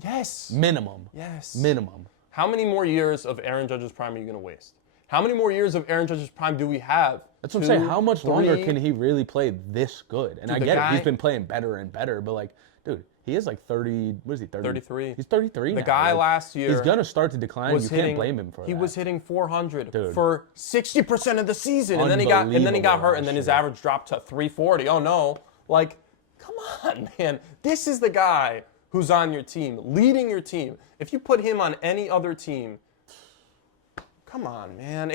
Yes. Minimum. Yes. Minimum. How many more years of Aaron Judge's prime are you going to waste? How many more years of Aaron Judge's prime do we have That's what I'm saying. How much longer 3. can he really play this good? And Dude, I the get guy- it. He's been playing better and better, but like, dude, he is like 30. What is he? 33. He's 33 The now. guy Like, last year he's gonna start to decline. You was hitting. can't blame him for that. He was hitting 400 Dude. for 60% of the season, and then he got Unbelievable hurt, and then his last year. average dropped to 340. Oh no! Like, come on, man. This is the guy who's on your team, leading your team. If you put him on any other team, come on, man.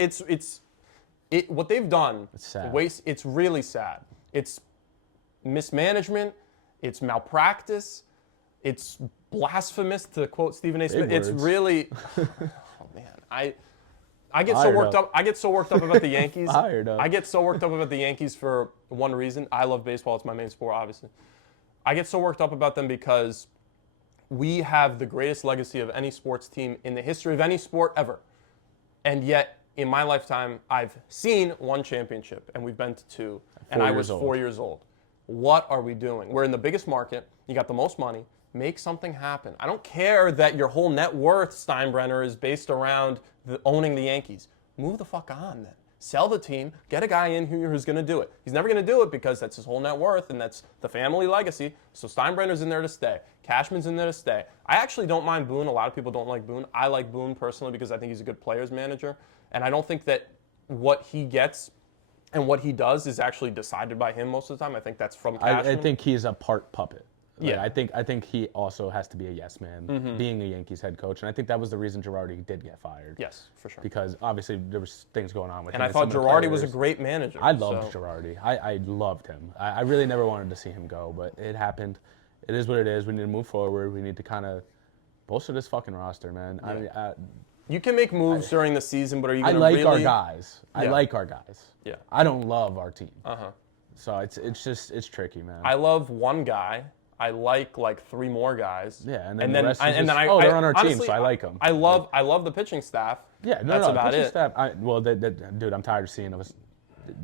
What they've done. It's sad. It's really sad. It's mismanagement. It's malpractice. It's blasphemous, to quote Stephen A. Smith. Big It's words. really, oh man, I get so Fired worked up. up. I get so worked up about the Yankees. Fired up. I get so worked up about the Yankees for one reason. I love baseball. It's my main sport, obviously. I get so worked up about them because we have the greatest legacy of any sports team in the history of any sport ever. And yet, in my lifetime, I've seen 1 championship, and we've been to 2, and I was 4 years old. What are we doing? We're in the biggest market. You got the most money. Make something happen. I don't care that your whole net worth, Steinbrenner, is based around owning the Yankees. Move the fuck on then. Sell the team. Get a guy in here who's going to do it. He's never going to do it because that's his whole net worth and that's the family legacy. So Steinbrenner's in there to stay. Cashman's in there to stay. I actually don't mind Boone. A lot of people don't like Boone. I like Boone personally because I think he's a good players manager. And I don't think that what he gets and what he does is actually decided by him most of the time. I think that's from Cashman. I think he's a part puppet. Like, Yeah. I think he also has to be a yes man, being a Yankees head coach, and I think that was the reason Girardi did get fired. Yes, for sure. Because obviously there was things going on with him. And I thought some of the Girardi was a players. great manager. I loved so. Girardi. I loved him. I really never wanted to see him go, but it happened. It is what it is. We need to move forward. We need to kind of bolster this fucking roster, man. Yeah. You can make moves during the season, but are you I going to like really? our guys. I Yeah. like our guys. Yeah. I don't love our team. Uh-huh. So it's tricky, man. I love one guy. I like 3 more guys. Yeah, and then the rest is just, I they're on our team, honestly, so I like them. I love the pitching staff. Yeah, that's about pitching it. Staff, dude, I'm tired of seeing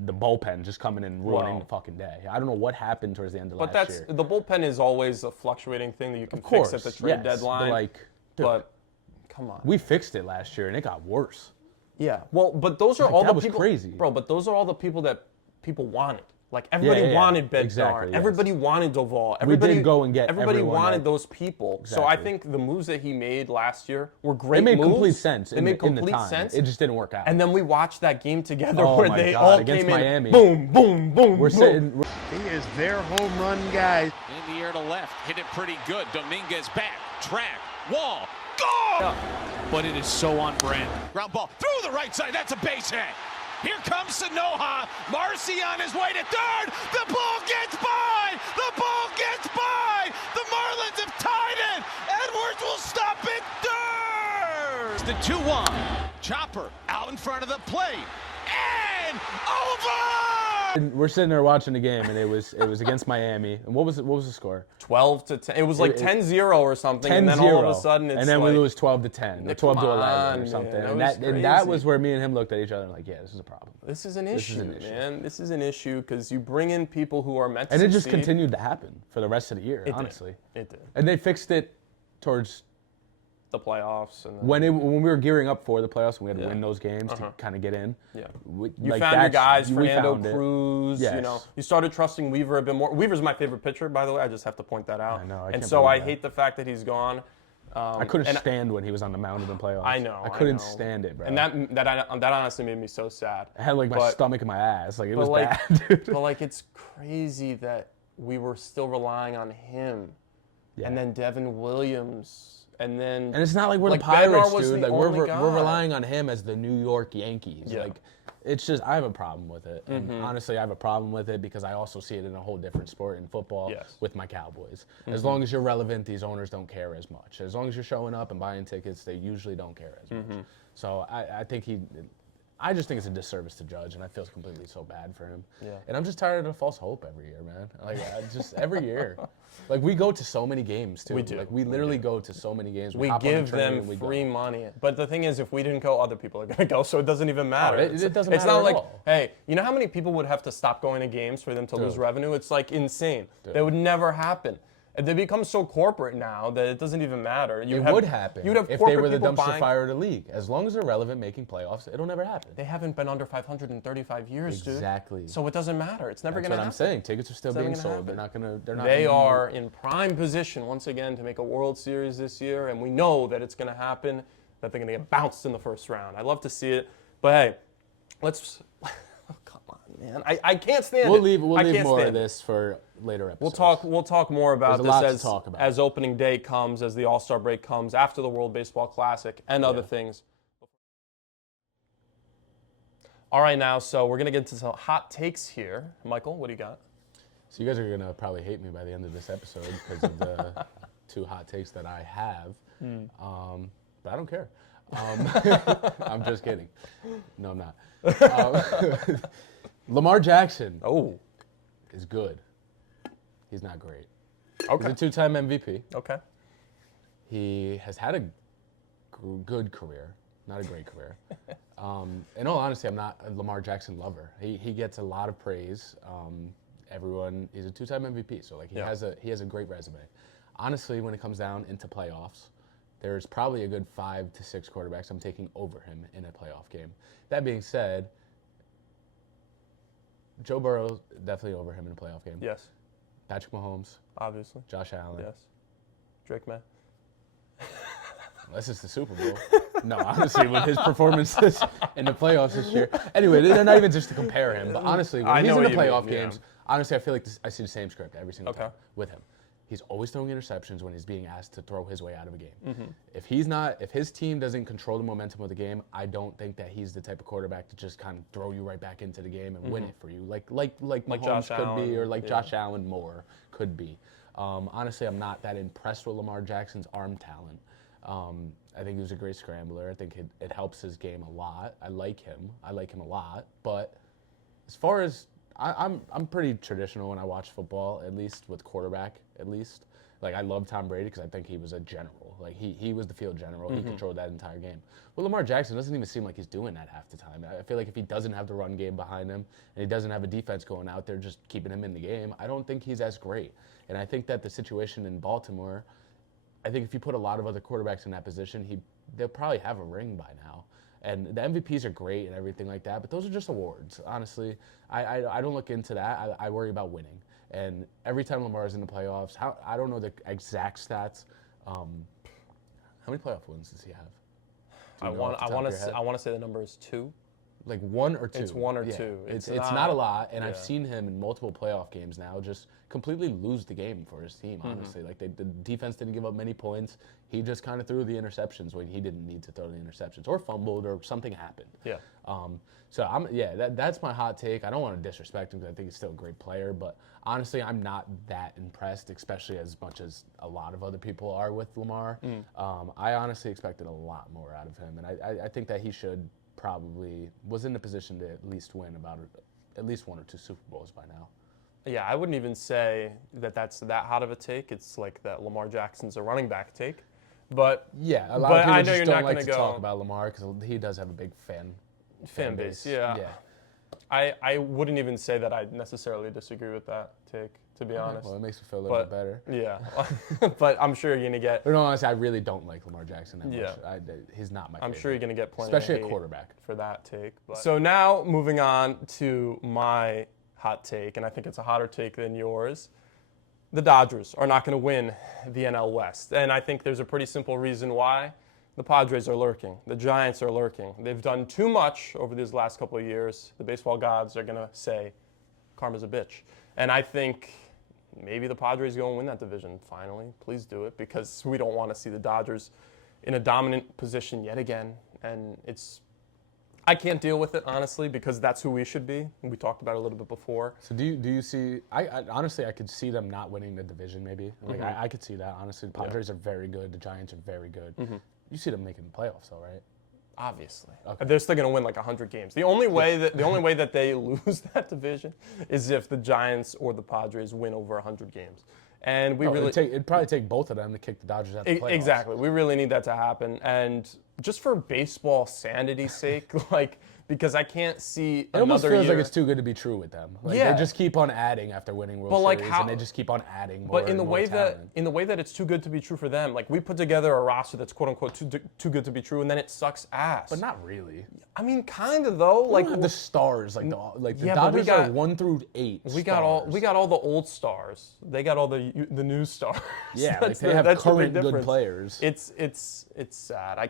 the bullpen just coming in and ruining the fucking day. I don't know what happened towards the end of But last year. the bullpen is always a fluctuating thing that you can Of course, fix at the trade yes, deadline. Dude, But come on. we fixed it last year and it got worse. Yeah. Well, but those are all that the was people. crazy. Bro, but those are all the people that people wanted. Like everybody yeah. wanted Bednar. Exactly, yes. Everybody wanted Doval. We did Everybody go and get Everybody everyone wanted that- those people. So I Exactly. think the moves that he made last year were great. It made moves. complete sense. They in made the, in the complete time. sense. It just didn't work out. And then we watched that game together Oh where my they God, all against came Miami. in. Boom, boom, boom. we're boom. sitting. He is their home run guy. In the air to left, hit it pretty good. Dominguez back, track, wall, go! But it is so on brand. Ground ball through the right side. That's a base hit. Here comes Sanoha. Marcy on his way to third. The ball gets by. The ball gets by. The Marlins have tied it. Edwards will stop it third. The 2-1. Chopper out in front of the plate. And over. We're sitting there watching the game, and it was against Miami. And what was the score? 12-10. It was like 10-0 or something, and then 10-0. all of a sudden it's and then like, we lose 12-10, or 12-11, or something. man, and that was where me and him looked at each other and like, yeah, this is a problem. This is an is issue, an issue. man. This is an issue because you bring in people who are meant to And it just succeed. continued to happen for the rest of the year, It did. honestly. It did. And they fixed it towards The playoffs and when we were gearing up for the playoffs and we had to Yeah. win those games to kind of get in. Yeah. You found your guys, Fernando found it. Cruz. You Yes. know, you started trusting Weaver a bit more. Weaver's my favorite pitcher, by the way. I just have to point that out. I know, I and can't so believe I that. hate the fact that he's gone. I couldn't and stand when he was on the mound in the playoffs. I know. I couldn't know. stand it, bro. And that honestly made me so sad. I had like my But- stomach in my ass. Like it was like, bad, dude. but like, it's crazy that we were still relying on him, Yeah. and then Devin Williams, and then. And it's not like we're like, the Pirates, Bednar was dude. the Like we're only guy. relying on him as the New York Yankees. Yeah. Like it's just I have a problem with it. And honestly, I have a problem with it because I also see it in a whole different sport in football Yes. with my Cowboys. As long as you're relevant, these owners don't care as much. As long as you're showing up and buying tickets, they usually don't care as much. So I just think it's a disservice to Judge, and I feel completely so bad for him. Yeah. And I'm just tired of the false hope every year, man. Like just every year. Like we go to so many games too. We do. Like we literally go to so many games. We hop on a give train them and we go. free money. But the thing is, if we didn't go, other people are going to go, so it doesn't even matter. it doesn't It's matter not at like, all. hey, you know how many people would have to stop going to games for them to lose revenue? It's like insane. That would never happen. They become so corporate now that it doesn't even matter. It would happen You'd have if they were the people dumpster fire of the league. As long as they're relevant, making playoffs, it'll never happen. They haven't been under 500 in 35 years, dude. Exactly. So it doesn't matter. It's never going to happen. That's what I'm saying. Tickets are still being sold. Happen. They're not going to. They are in prime position once again to make a World Series this year, and we know that it's going to happen. That they're going to get bounced in the first round. I love to see it, but hey, let's. Come on, man. I can't stand We'll it. leave more of this for later episodes. We'll talk more about this as opening day comes, as the All-Star break comes, after the World Baseball Classic, and other things. All right, now, so we're going to get into some hot takes here. Michael, what do you got? So you guys are going to probably hate me by the end of this episode because of the 2 hot takes that I have. But I don't care. I'm just kidding. No, I'm not. Lamar Jackson is good. He's not great. Okay. He's a 2-time MVP. Okay. He has had a good career, not a great career. In all honesty, I'm not a Lamar Jackson lover. He gets a lot of praise. He's a 2-time MVP, so like he has a great resume. Honestly, when it comes down into playoffs, there's probably a good 5 to 6 quarterbacks I'm taking over him in a playoff game. That being said, Joe Burrow definitely over him in a playoff game. Yes. Patrick Mahomes. Obviously. Josh Allen. Yes. Drake May. This is the Super Bowl. No, honestly, with his performances in the playoffs this year. Anyway, they're not even just to compare him, but honestly, when he's in the playoff games, honestly, I feel like I see the same script every single time with him. He's always throwing interceptions when he's being asked to throw his way out of a game. If his team doesn't control the momentum of the game, I don't think that he's the type of quarterback to just kind of throw you right back into the game and win it for you, like Mahomes could be, or like Josh Allen more could be. Honestly, I'm not that impressed with Lamar Jackson's arm talent. I think he was a great scrambler. I think it helps his game a lot. I like him a lot. But as far as I'm pretty traditional when I watch football, at least with quarterback, at least. Like, I love Tom Brady because I think he was a general. Like, he was the field general. He controlled that entire game. Well, Lamar Jackson doesn't even seem like he's doing that half the time. I feel like if he doesn't have the run game behind him and he doesn't have a defense going out there just keeping him in the game, I don't think he's as great. And I think that the situation in Baltimore, I think if you put a lot of other quarterbacks in that position, they'll probably have a ring by now. And the MVPs are great and everything like that, but those are just awards. Honestly, I don't look into that. I worry about winning. And every time Lamar is in the playoffs, I don't know the exact stats. How many playoff wins does he have? I want to say the number is 2. Like 1 or 2. It's 1 or 2. It's not a lot, and I've seen him in multiple playoff games now just completely lose the game for his team, honestly. Like, the defense didn't give up many points. He just kind of threw the interceptions when he didn't need to throw the interceptions, or fumbled, or something happened. Yeah. That's my hot take. I don't want to disrespect him because I think he's still a great player, but honestly, I'm not that impressed, especially as much as a lot of other people are with Lamar. I honestly expected a lot more out of him, and I think that he probably was in the position to at least win at least 1 or 2 Super Bowls by now. Yeah, I wouldn't even say that that's that hot of a take. It's like that Lamar Jackson's a running back take. But yeah, a lot of people just don't like to talk about Lamar because he does have a big fan base. Yeah. I wouldn't even say that I necessarily disagree with that take, to be honest. Well, it makes me feel a little bit better. Yeah. But I'm sure you're going to get... No, honestly, I really don't like Lamar Jackson that much. He's not my favorite. I'm sure you're going to get plenty especially of a quarterback. For that take. But. So now, moving on to my hot take, and I think it's a hotter take than yours. The Dodgers are not going to win the NL West. And I think there's a pretty simple reason why. The Padres are lurking. The Giants are lurking. They've done too much over these last couple of years. The baseball gods are going to say, karma's a bitch. And I think maybe the Padres go and win that division finally. Please do it, because we don't want to see the Dodgers in a dominant position yet again. And I can't deal with it, honestly, because that's who we should be. We talked about it a little bit before. So do you see, honestly, I could see them not winning the division maybe. Like I could see that, honestly. The Padres are very good. The Giants are very good. You see them making the playoffs, though, right? Obviously. Okay. They're still going to win like 100 games. The only way that they lose that division is if the Giants or the Padres win over 100 games. And it'd probably take both of them to kick the Dodgers out of the playoffs. Exactly. We really need that to happen. And just for baseball sanity's sake, like, because I can't see It almost another feels year. like it's too good to be true with them. Like, Yeah. they just keep on adding after winning World Series, and they just keep on adding more. But in the and more way talent. in the way that it's too good to be true for them, like we put together a roster that's quote unquote too good to be true, and then it sucks ass. But not really. I mean, kind of though. Like Like the stars, the Yeah, but we Dodgers got- are 1 through 8. we got all the old stars. They got all the new stars. Yeah, That's they have that's the big current good difference. players. It's sad. I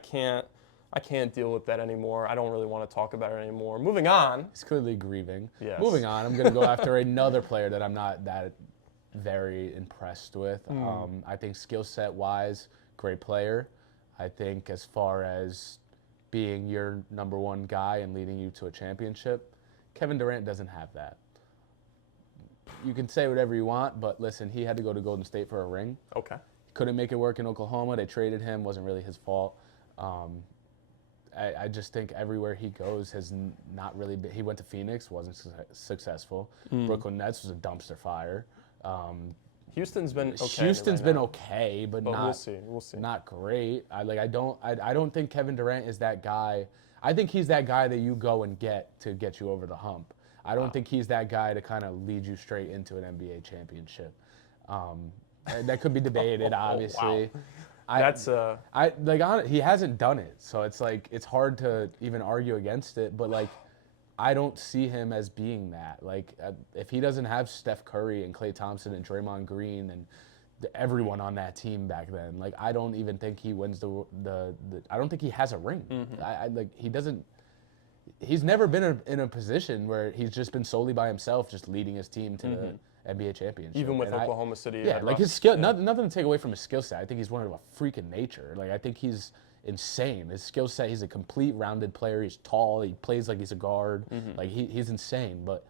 can't deal with that anymore. I don't really want to talk about it anymore. Moving on. He's clearly grieving. Yes. Moving on, I'm going to go after another player that I'm not that very impressed with. I think skill set wise, great player. I think as far as being your number one guy and leading you to a championship, Kevin Durant doesn't have that. You can say whatever you want, but listen, he had to go to Golden State for a ring. Okay. Couldn't make it work in Oklahoma. They traded him. Wasn't really his fault. I just think everywhere he goes has not really been. He went to Phoenix, wasn't successful. Brooklyn Nets was a dumpster fire. Houston's been okay. Houston's right been now. okay, but But not. we'll see. Not great. I don't think Kevin Durant is that guy. I think he's that guy that you go and get to get you over the hump. I don't think he's that guy to kind of lead you straight into an NBA championship. That could be debated, obviously. Wow. He hasn't done it, so it's hard to even argue against it. But I don't see him as being that. If he doesn't have Steph Curry and Klay Thompson and Draymond Green and everyone on that team back then, I don't even think he wins the I don't think he has a ring. He doesn't. He's never been in a position where he's just been solely by himself, just leading his team to the NBA championship. Even with Oklahoma City. Yeah, his skill. Nothing to take away from his skill set. I think he's one of a freak of nature. I think he's insane. His skill set. He's a complete rounded player. He's tall. He plays like he's a guard. He's insane. But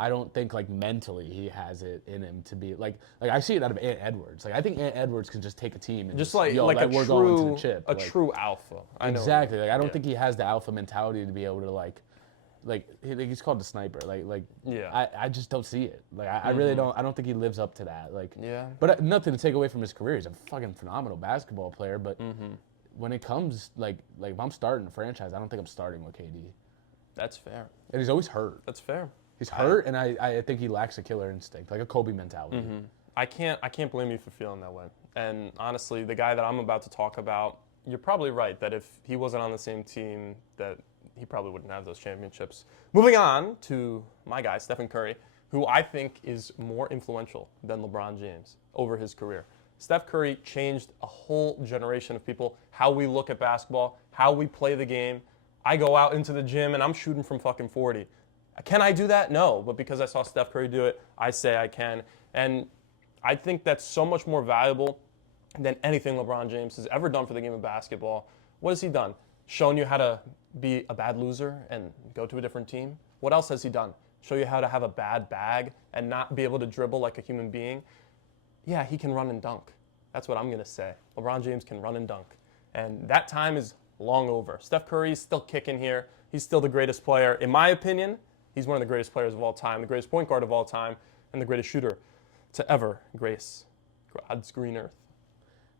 I don't think mentally he has it in him to be I see it out of Ant Edwards. I think Ant Edwards can just take a team and Just we're going to the chip. A true alpha. I know. Exactly. I don't think he has the alpha mentality to be able to he's called the sniper. Yeah. I just don't see it. I really don't. I don't think he lives up to that. Yeah. But nothing to take away from his career. He's a fucking phenomenal basketball player. But when it comes if I'm starting a franchise, I don't think I'm starting with KD. That's fair. And he's always hurt. That's fair. He's hurt, and I think he lacks a killer instinct, like a Kobe mentality. I can't blame you for feeling that way. And honestly, the guy that I'm about to talk about, you're probably right that if he wasn't on the same team, that he probably wouldn't have those championships. Moving on to my guy, Stephen Curry, who I think is more influential than LeBron James over his career. Steph Curry changed a whole generation of people, how we look at basketball, how we play the game. I go out into the gym and I'm shooting from fucking 40. Can I do that? No, but because I saw Steph Curry do it, I say I can. And I think that's so much more valuable than anything LeBron James has ever done for the game of basketball. What has he done? Shown you how to be a bad loser and go to a different team? What else has he done? Show you how to have a bad bag and not be able to dribble like a human being? Yeah, he can run and dunk. That's what I'm going to say. LeBron James can run and dunk. And that time is long over. Steph Curry is still kicking here. He's still the greatest player. In my opinion, he's one of the greatest players of all time, the greatest point guard of all time, and the greatest shooter to ever grace God's green earth.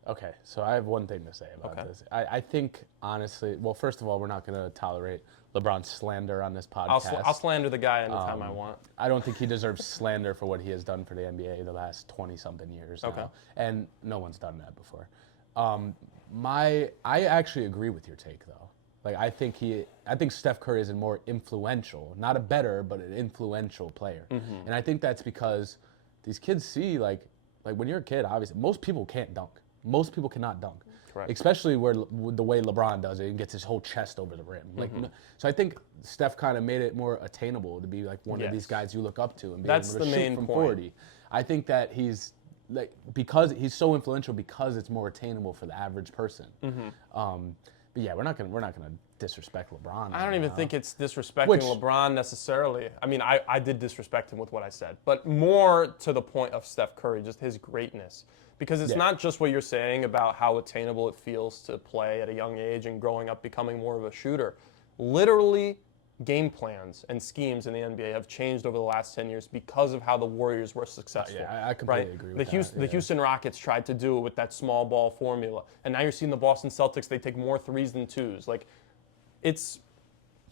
Okay, so I have one thing to say about this. I think, honestly, well, first of all, we're not going to tolerate LeBron's slander on this podcast. I'll slander the guy anytime I want. I don't think he deserves slander for what he has done for the NBA the last 20-something years now. And no one's done that before. I actually agree with your take, though. I think Steph Curry is a more influential, not a better, but an influential player. And I think that's because these kids see, when you're a kid, obviously, most people can't dunk. Most people cannot dunk. Correct. Especially with the way LeBron does it and gets his whole chest over the rim. So I think Steph kind of made it more attainable to be one of these guys you look up to and be That's able to the shoot main from point. 40. I think that he's because he's so influential because it's more attainable for the average person. But yeah, we're not gonna disrespect LeBron. I don't even think it's disrespecting LeBron necessarily. I mean, I did disrespect him with what I said, but more to the point of Steph Curry, just his greatness. Because it's not just what you're saying about how attainable it feels to play at a young age and growing up becoming more of a shooter. Literally, game plans and schemes in the NBA have changed over the last 10 years because of how the Warriors were successful. Yeah, I completely agree with that. The Houston Rockets tried to do it with that small ball formula. And now you're seeing the Boston Celtics, they take more threes than twos. Like,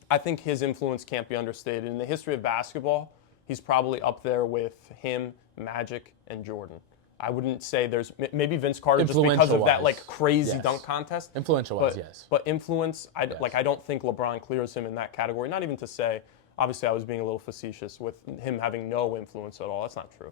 I think his influence can't be understated. In the history of basketball, he's probably up there with him, Magic, and Jordan. I wouldn't say there's maybe Vince Carter just because of that like crazy dunk contest. Influential-wise, yes. But influence, I don't think LeBron clears him in that category. Not even to say, obviously I was being a little facetious with him having no influence at all. That's not true.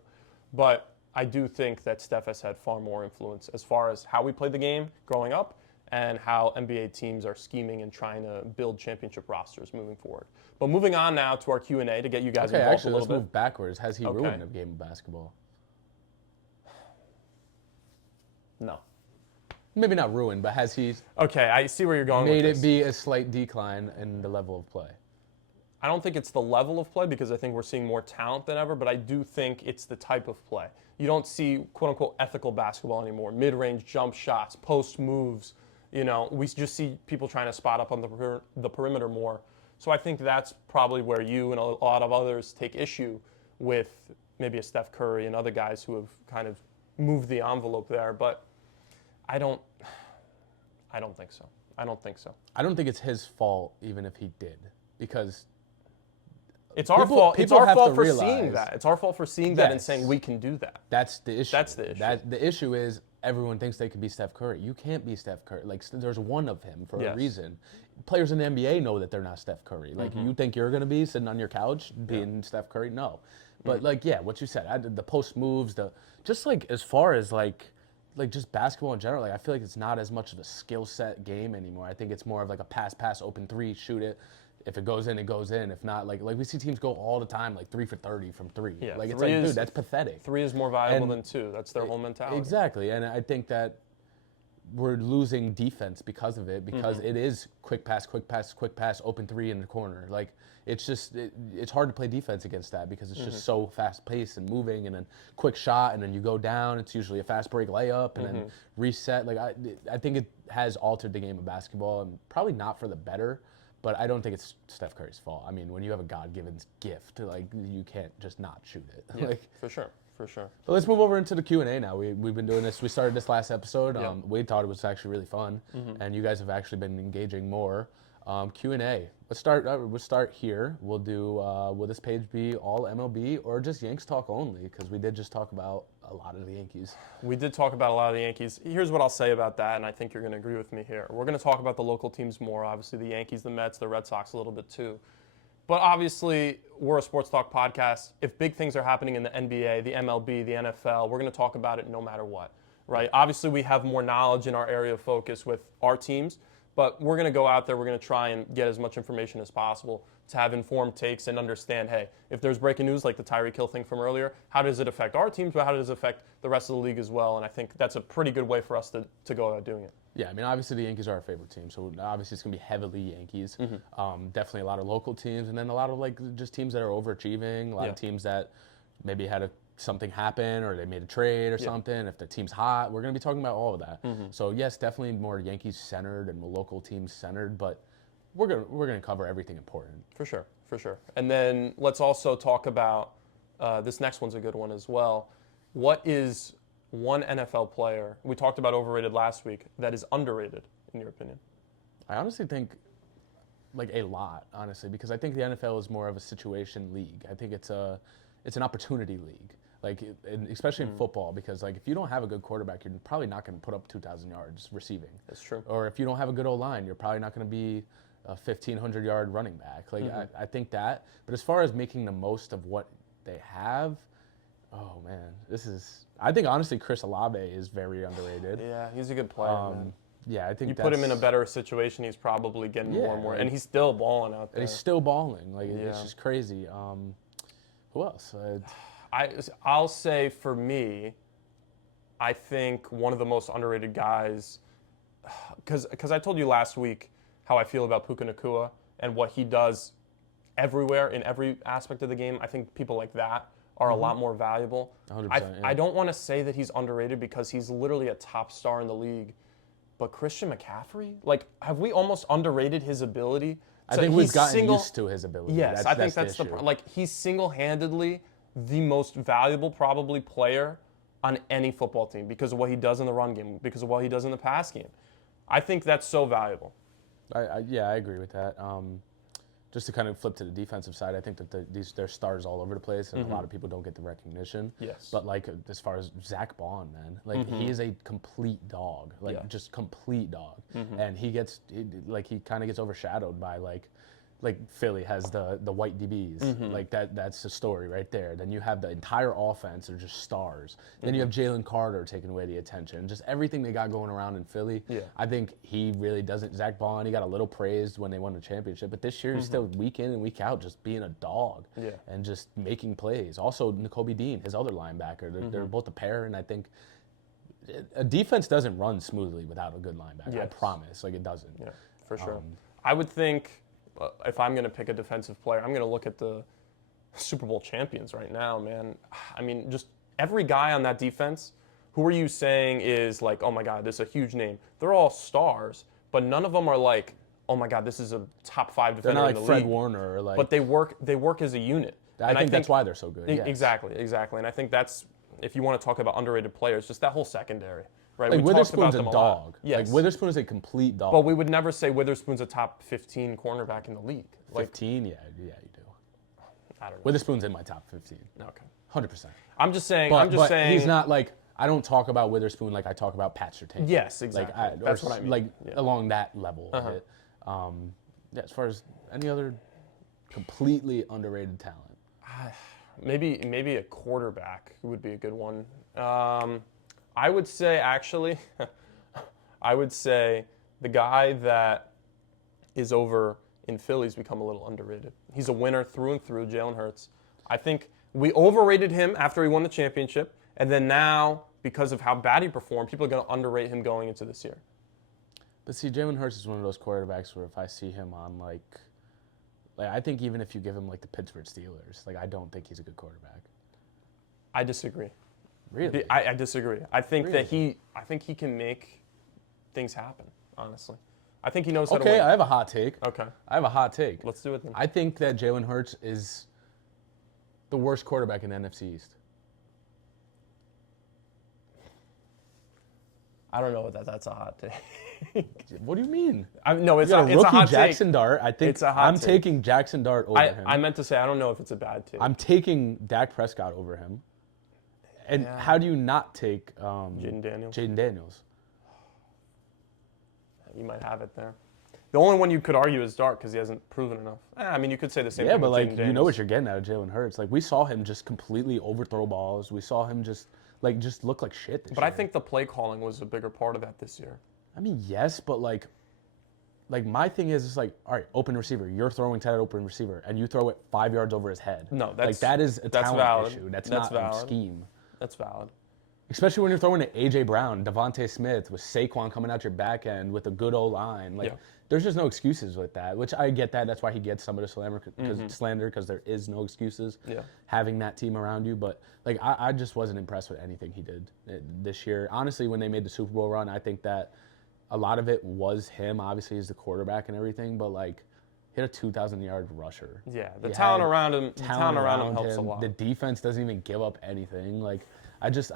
But I do think that Steph has had far more influence as far as how we played the game growing up and how NBA teams are scheming and trying to build championship rosters moving forward. But moving on now to our Q&A to get you guys involved a little bit. Let's move backwards. Has he ruined a game of basketball? No. Maybe not ruined, but has he Okay, I see where you're going with this. made it be a slight decline in the level of play? I don't think it's the level of play because I think we're seeing more talent than ever, but I do think it's the type of play. You don't see quote-unquote ethical basketball anymore, mid-range jump shots, post moves. We just see people trying to spot up on the perimeter more. So I think that's probably where you and a lot of others take issue with maybe a Steph Curry and other guys who have kind of moved the envelope there. But I don't think so. I don't think it's his fault, even if he did, because it's our fault. It's our fault for seeing that. It's our fault for seeing that and saying we can do that. That's the issue. That's the issue. The issue is everyone thinks they could be Steph Curry. You can't be Steph Curry. Like, there's one of him for a reason. Players in the NBA know that they're not Steph Curry. Like, you think you're going to be sitting on your couch being Steph Curry? No. But, what you said, the post moves, just as far as, just basketball in general, I feel like it's not as much of a skill set game anymore. I think it's more of like a pass, open three, shoot it. If it goes in, it goes in. If not, like we see teams go all the time, 3 for 30 from three. Yeah, it's dude, that's pathetic. 3 is more valuable than 2. That's their whole mentality. Exactly, and I think that we're losing defense because of it, because it is quick pass, open 3 in the corner. It's just, it's hard to play defense against that because it's just so fast-paced and moving, and then quick shot, and then you go down. It's usually a fast break layup, and then reset. I think it has altered the game of basketball, and probably not for the better. But I don't think it's Steph Curry's fault. I mean, when you have a God-given gift, you can't just not shoot it. Yeah, for sure. But let's move over into the Q&A now. We've been doing this. We started this last episode. We thought it was actually really fun, and you guys have actually been engaging more. Q&A. Let's start here. We'll do. Will this page be all MLB or just Yanks talk only? Because we did just talk about a lot of the Yankees. We did talk about a lot of the Yankees. Here's what I'll say about that, and I think you're going to agree with me here. We're going to talk about the local teams more. Obviously, the Yankees, the Mets, the Red Sox a little bit too. But obviously, we're a sports talk podcast. If big things are happening in the NBA, the MLB, the NFL, we're going to talk about it no matter what, right? Obviously, we have more knowledge in our area of focus with our teams, but we're going to go out there, we're going to try and get as much information as possible to have informed takes and understand, hey, if there's breaking news like the Tyreek Hill thing from earlier, how does it affect our teams, but how does it affect the rest of the league as well? And I think that's a pretty good way for us to go about doing it. Yeah, I mean, obviously the Yankees are our favorite team, so obviously it's going to be heavily Yankees. Definitely a lot of local teams, and then a lot of just teams that are overachieving, a lot of teams that maybe had something happen or they made a trade or something. If the team's hot, we're going to be talking about all of that. So yes, definitely more Yankees centered and more local teams centered, but we're going to cover everything important. For sure. And then let's also talk about this next one's a good one as well. What is one NFL player, we talked about overrated last week, that is underrated, in your opinion? I honestly think a lot, honestly, because I think the NFL is more of a situation league. I think it's an opportunity league, especially in football, because if you don't have a good quarterback, you're probably not going to put up 2,000 yards receiving. That's true. Or if you don't have a good O-line, you're probably not going to be a 1,500-yard running back. I think that. But as far as making the most of what they have, oh man, I think honestly Chris Olave is very underrated. Yeah, he's a good player, man. Yeah, I think you put him in a better situation, he's probably getting more and more, and he's still balling out there. And he's still balling. It's just crazy. Who else? I'll say for me, I think one of the most underrated guys, because I told you last week how I feel about Puka Nacua and what he does everywhere in every aspect of the game. I think people like that are a lot more valuable. 100%, I don't want to say that he's underrated because he's literally a top star in the league But Christian McCaffrey? Like, have we almost underrated his ability? I think we've gotten used to his ability. Yes, I think that's the issue. like he's single-handedly the most valuable probably player on any football team because of what he does in the run game, because of what he does in the pass game. I think that's so valuable. Yeah, I agree with that. Just to kind of flip to the defensive side, I think that they're stars all over the place, and a lot of people don't get the recognition. Yes. But like as far as Zach Bond, man, like he is a complete dog, just complete dog, and he kind of gets overshadowed by like Philly has the white DBs, like that's the story right there. Then you have the entire offense are just stars. Then you have Jalen Carter taking away the attention. Just everything they got going around in Philly. Yeah. I think he really doesn't. Zach Bond, he got a little praised when they won the championship, but this year he's still week in and week out just being a dog and just making plays. Also, Nakobe Dean, his other linebacker, they're both a pair, and I think a defense doesn't run smoothly without a good linebacker. I promise, like it doesn't. Yeah, for sure. I would think. If I'm going to pick a defensive player, I'm going to look at the Super Bowl champions right now, man. I mean, just every guy on that defense, who are you saying is like, oh my God, this is a huge name? They're all stars, but none of them are like, oh my God, this is a top 5 defender they're not in the like Fred league. Warner or like. But they work as a unit. I think that's why they're so good. Yes. Exactly. And I think that's, if you want to talk about underrated players, just that whole secondary. Right, like we Witherspoon's talked a about them dog. Yes. Like Witherspoon is a complete dog. But we would never say Witherspoon's a top 15 cornerback in the league. Like, 15, yeah, you do. I don't know. Witherspoon's in my top 15. Okay. 100%. I'm just saying. But he's not like, I don't talk about Witherspoon like I talk about Pat Surtain. Yes, exactly. That's what I mean. Like along that level of it. As far as any other completely underrated talent. Maybe a quarterback would be a good one. I would say actually, the guy that is over in Philly's become a little underrated. He's a winner through and through, Jalen Hurts. I think we overrated him after he won the championship, and then now, because of how bad he performed, people are going to underrate him going into this year. But see, Jalen Hurts is one of those quarterbacks where if I see him on like I think even if you give him like the Pittsburgh Steelers, like I don't think he's a good quarterback. I disagree. Really? I disagree. I think that he can make things happen, honestly. I think he knows how to win. Okay, I have a hot take. Okay. I have a hot take. Let's do it then. I think that Jalen Hurts is the worst quarterback in the NFC East. I don't know that that's a hot take. What do you mean? No, it's you got a rookie hot Jackson take. Dart. I think It's a hot I'm take. taking Jackson Dart over him. I meant to say I don't know if it's a bad take. I'm taking Dak Prescott over him. And how do you not take Jaden Daniels. Jaden Daniels? You might have it there. The only one you could argue is Dart because he hasn't proven enough. I mean, you could say the same thing but with like Jaden Daniels. you know what you're getting out of Jalen Hurts. Like we saw him just completely overthrow balls. We saw him just look like shit this year. But I think the play calling was a bigger part of that this year. I mean, yes, but like my thing is, it's like, all right, open receiver. You're throwing to that open receiver, and you throw it 5 yards over his head. No, that's that is a talent valid. issue. That's not a scheme. That's valid. Especially when you're throwing to A.J. Brown, Devontae Smith, with Saquon coming out your back end with a good old line. There's just no excuses with that, which I get that. That's why he gets some of the slander because there is no excuses having that team around you. But like I just wasn't impressed with anything he did this year. Honestly, when they made the Super Bowl run, I think that a lot of it was him. Obviously, he's the quarterback and everything, but like he had a 2,000-yard rusher. Yeah, the talent around him. Talent around him helps a lot. The defense doesn't even give up anything. Like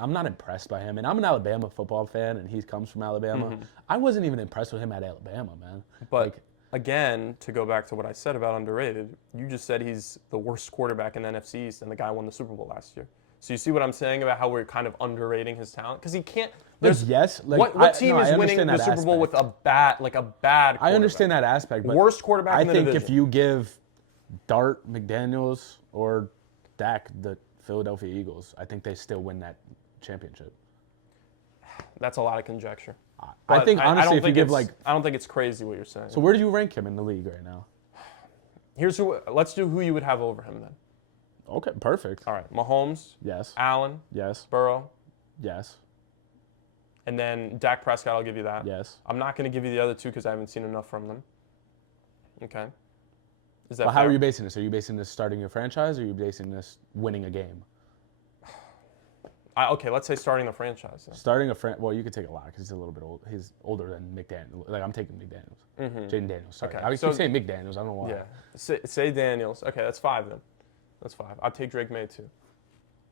I'm not impressed by him. And I'm an Alabama football fan, and he comes from Alabama. I wasn't even impressed with him at Alabama, man. But again, to go back to what I said about underrated, you just said he's the worst quarterback in the NFC East, and the guy won the Super Bowl last year. So you see what I'm saying about how we're kind of underrating his talent? Because he can't. What team is winning the Super Bowl with a bad quarterback? I understand that aspect, but worst quarterback in the division. I think if you give Dart, McDaniels, or Dak the Philadelphia Eagles, I think they still win that championship. That's a lot of conjecture. I think honestly, if you give I don't think it's crazy what you're saying. So where do you rank him in the league right now? Let's do who you would have over him then. Okay, perfect. All right, Mahomes. Yes. Allen. Yes. Burrow. Yes. And then Dak Prescott, I'll give you that. Yes. I'm not going to give you the other two because I haven't seen enough from them. Okay. Is that Well, how are you basing this? Are you basing this starting your franchise, or are you basing this winning a game? Okay, let's say starting the franchise. Then. Starting well, you could take a lot because he's a little bit old. He's older than McDaniels. Like I'm taking McDaniels. Jaden Daniels. Sorry, Okay, I keep saying McDaniels. I don't know why. Yeah, say Daniels. Okay, that's 5 then. That's 5. I'll take Drake May too.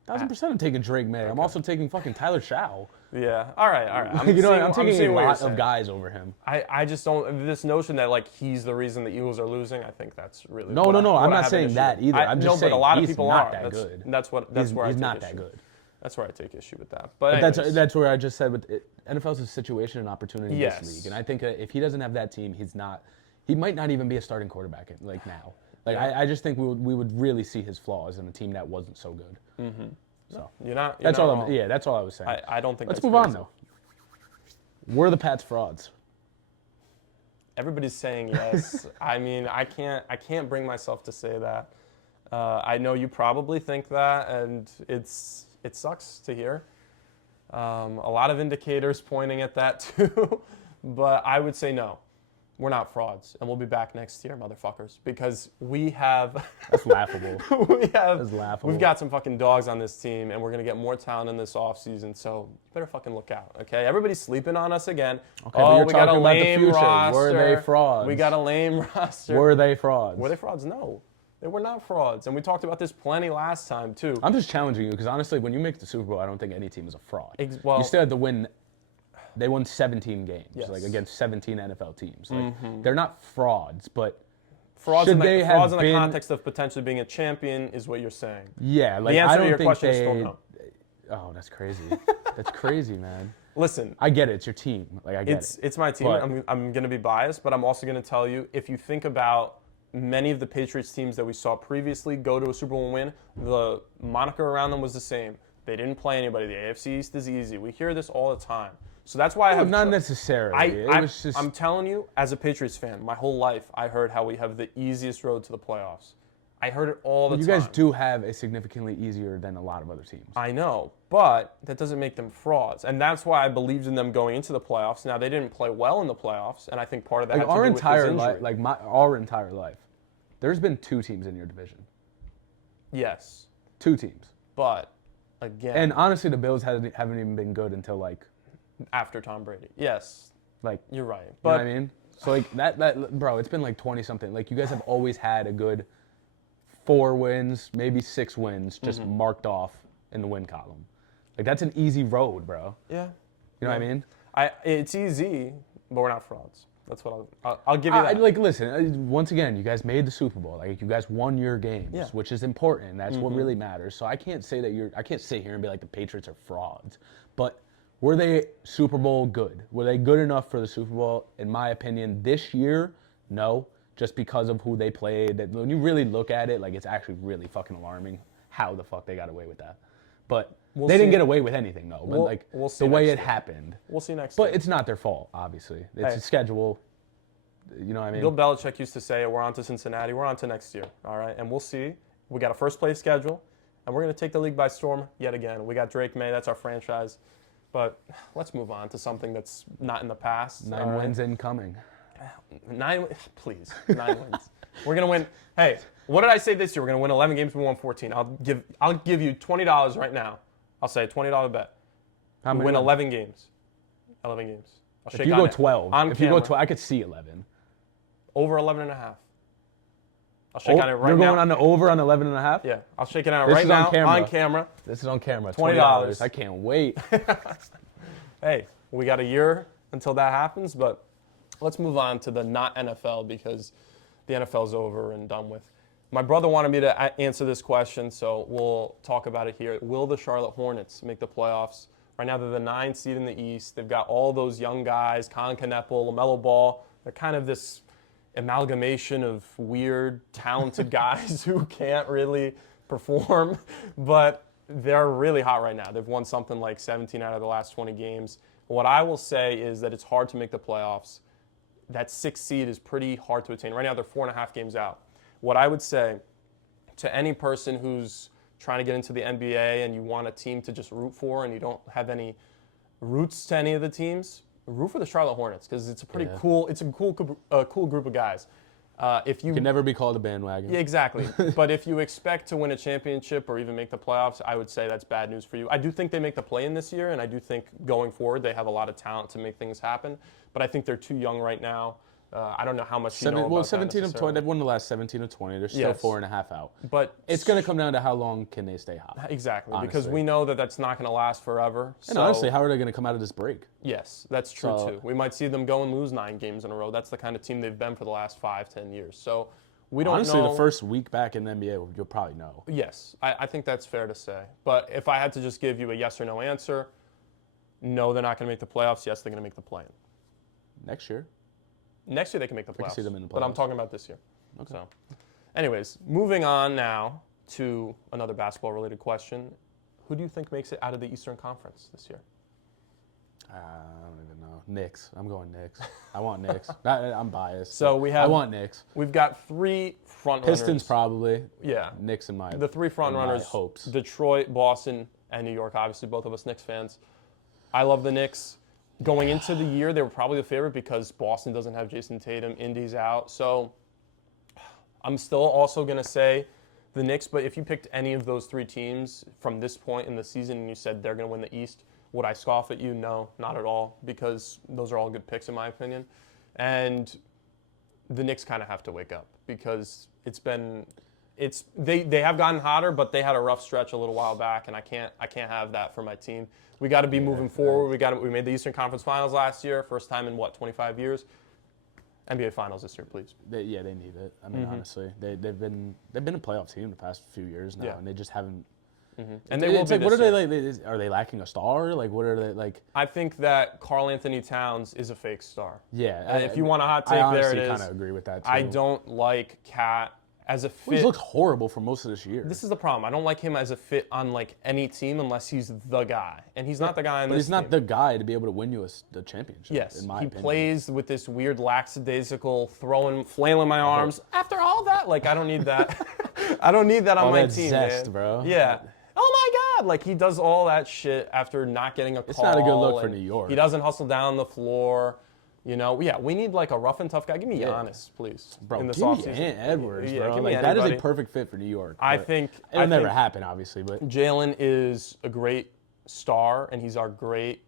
1,000% I'm taking Drake May. Okay. I'm also taking fucking Tyler Shaw. Yeah. All right. I'm taking a lot of guys over him. I just don't. This notion that like he's the reason the Eagles are losing. I think that's really. No. I'm not saying that either. I'm just saying but a lot of he's people not are. that good. That's where I he's take not issue. that good. That's where I take issue with that. But that's where I just said with NFL's a situation and opportunity in yes. this league, and I think if he doesn't have that team, he might not even be a starting quarterback like now. Like I just think we would really see his flaws in a team that wasn't so good. Mm-hmm. So that's all. That's all I was saying. I don't think. Let's move on though. Were the Pats frauds? Everybody's saying yes. I mean, I can't bring myself to say that. I know you probably think that, and it sucks to hear. A lot of indicators pointing at that too, but I would say no. We're not frauds, and we'll be back next year, motherfuckers, because we have. That's laughable. That's laughable. We've got some fucking dogs on this team, and we're gonna get more talent in this offseason. So you better fucking look out, okay? Everybody's sleeping on us again. Okay, but you're we talking got a about lame the future. roster. Were they frauds? We got a lame roster. Were they frauds? Were they frauds? No. They were not frauds, and we talked about this plenty last time too. I'm just challenging you because honestly, when you make the Super Bowl, I don't think any team is a fraud. Well, you still had to win. They won 17 games, yes. like against 17 NFL teams. Like they're not frauds, but frauds in the been, context of potentially being a champion is what you're saying. Yeah, like the answer I don't to your think question is still no. Oh, that's crazy. That's crazy, man. Listen, I get it. It's your team. Like I get it. It's my team. I'm going to be biased, but I'm also going to tell you if you think about many of the Patriots teams that we saw previously go to a Super Bowl and win, the moniker around them was the same. They didn't play anybody. The AFC East is easy. We hear this all the time. So that's why I have not necessarily. I'm telling you, as a Patriots fan, my whole life I heard how we have the easiest road to the playoffs. I heard it all the time. You guys do have a significantly easier than a lot of other teams. I know, but that doesn't make them frauds, and that's why I believed in them going into the playoffs. Now they didn't play well in the playoffs, and I think part of that had to do with his injury. Our entire life, there's been 2 teams in your division. Yes. 2 teams. But again, and honestly, the Bills haven't even been good until like. After Tom Brady. Yes. Like you're right. But, you know what I mean? So like that bro, it's been like 20 something. Like you guys have always had a good 4 wins, maybe 6 wins just marked off in the win column. Like that's an easy road, bro. Yeah. You know what I mean? It's easy, but we're not frauds. That's what I'll give you that. Like listen, once again, you guys made the Super Bowl. Like you guys won your games, which is important. That's what really matters. So I can't say that I can't sit here and be like the Patriots are frauds. But were they Super Bowl good? Were they good enough for the Super Bowl? In my opinion, this year, no. Just because of who they played. When you really look at it, like it's actually really fucking alarming how the fuck they got away with that. But they didn't get away with anything though. But we'll see the way it happened. We'll see next But year. it's not their fault, obviously. It's a schedule. You know what I mean? Bill Belichick used to say, we're on to Cincinnati, we're on to next year. All right, and we'll see. We got a first place schedule, and we're going to take the league by storm yet again. We got Drake May, that's our franchise. But let's move on to something that's not in the past. 9 wins incoming. 9, please, 9 wins. We're gonna win. Hey, what did I say this year? We're gonna win 11 games. We won 14. I'll give you $20 right now. I'll say a $20 bet. How many? Win 11 games. 11 games. If you go 12, you go 12, I could see 11. Over 11 and a half. I'll shake on it right now. You're going on the over on 11 and a half? Yeah, I'll shake it on it right now on camera. This is on camera. $20. I can't wait. Hey, we got a year until that happens, but let's move on to the not NFL because the NFL's over and done with. My brother wanted me to answer this question, so we'll talk about it here. Will the Charlotte Hornets make the playoffs? Right now, they're the 9th seed in the East. They've got all those young guys, Colin Kneppel, LaMelo Ball. They're kind of this amalgamation of weird, talented guys who can't really perform, but they're really hot right now. They've won something like 17 out of the last 20 games. What I will say is that it's hard to make the playoffs. That 6th seed is pretty hard to attain. Right now, they're 4.5 games out. What I would say to any person who's trying to get into the NBA and you want a team to just root for and you don't have any roots to any of the teams, root for the Charlotte Hornets because it's a pretty cool. It's a cool group of guys. If you can never be called a bandwagon. Yeah, exactly. But if you expect to win a championship or even make the playoffs, I would say that's bad news for you. I do think they make the play-in this year, and I do think going forward they have a lot of talent to make things happen. But I think they're too young right now. I don't know how much you know about 17 that of 20. They've won the last 17 of 20. They're still 4.5 out. But it's going to come down to how long can they stay hot. Exactly, honestly. because we know that that's not going to last forever. And honestly, how are they going to come out of this break? Yes, that's true too. We might see them go and lose 9 games in a row. That's the kind of team they've been for the last 5-10 years. So we don't honestly, know. the first week back in the NBA, you'll probably know. Yes, I think that's fair to say. But if I had to just give you a yes or no answer, no, they're not going to make the playoffs. Yes, they're going to make the play-in. Next year? Next year they can make the playoffs. I can see them in the playoffs. But I'm talking about this year. Okay. So, anyways, moving on now to another basketball-related question. Who do you think makes it out of the Eastern Conference this year? I don't even know. Knicks. I'm going Knicks. I want Knicks. I'm biased. So I want Knicks. We've got 3 front runners. Pistons probably. Yeah. Knicks in my The 3 front runners. Hopes. Detroit, Boston, and New York. Obviously, both of us Knicks fans. I love the Knicks. Going into the year, they were probably the favorite because Boston doesn't have Jason Tatum. Indy's out. So I'm still also going to say the Knicks, but if you picked any of those 3 teams from this point in the season and you said they're going to win the East, would I scoff at you? No, not at all, because those are all good picks in my opinion. And the Knicks kind of have to wake up because they have gotten hotter, but they had a rough stretch a little while back, and I can't have that for my team. We got to be moving forward. We made the Eastern Conference Finals last year, first time in 25 years. NBA Finals this year, please. They need it. I mean, honestly, they've been a playoff team the past few years now, and they just haven't. And they will be. What are they like? Are they lacking a star? Like, what are they like? I think that Karl Anthony Towns is a fake star. Yeah. And if you want a hot take, there it is. I kind of agree with that too. I don't like Cat as a fit. He's looked horrible for most of this year. This is the problem. I don't like him as a fit on like any team unless he's the guy, and he's not the guy on this. But he's not team. the guy to be able to win you a championship. Yes, in my he opinion. plays with this weird lackadaisical flailing my arms. After all that, like I don't need that. I don't need that on my that team, zest, man. bro. Yeah. Oh my God! Like he does all that shit after not getting a call. It's not a good look for New York. He doesn't hustle down the floor. You know, yeah, we need like a rough and tough guy. Give me Giannis, please. Bro, in this give me offseason. Ant Edwards, Yeah, bro. give me Like, that is anybody. a perfect fit for New York. I think it'll never happen, obviously, but Jalen is a great star, and he's our great.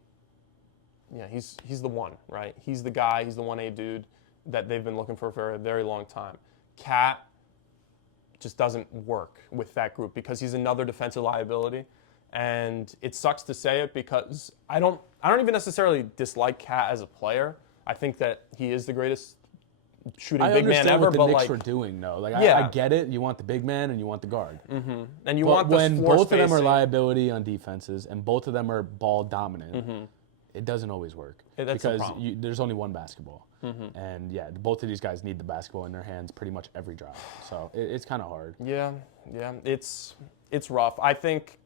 Yeah, he's the one, right? He's the guy. He's the 1A dude that they've been looking for a very long time. Cat just doesn't work with that group because he's another defensive liability, and it sucks to say it because I don't even necessarily dislike Cat as a player. I think that he is the greatest shooting big man ever. What the but Knicks like, were doing, though. Like, yeah. I get it. You want the big man and you want the guard. Mm-hmm. And you but want the when floor both of them are spacing. liability on defenses and both of them are ball dominant, it doesn't always work That's the because problem. there's only one basketball. And yeah, both of these guys need the basketball in their hands pretty much every drive. So it's kind of hard. Yeah, it's rough. I think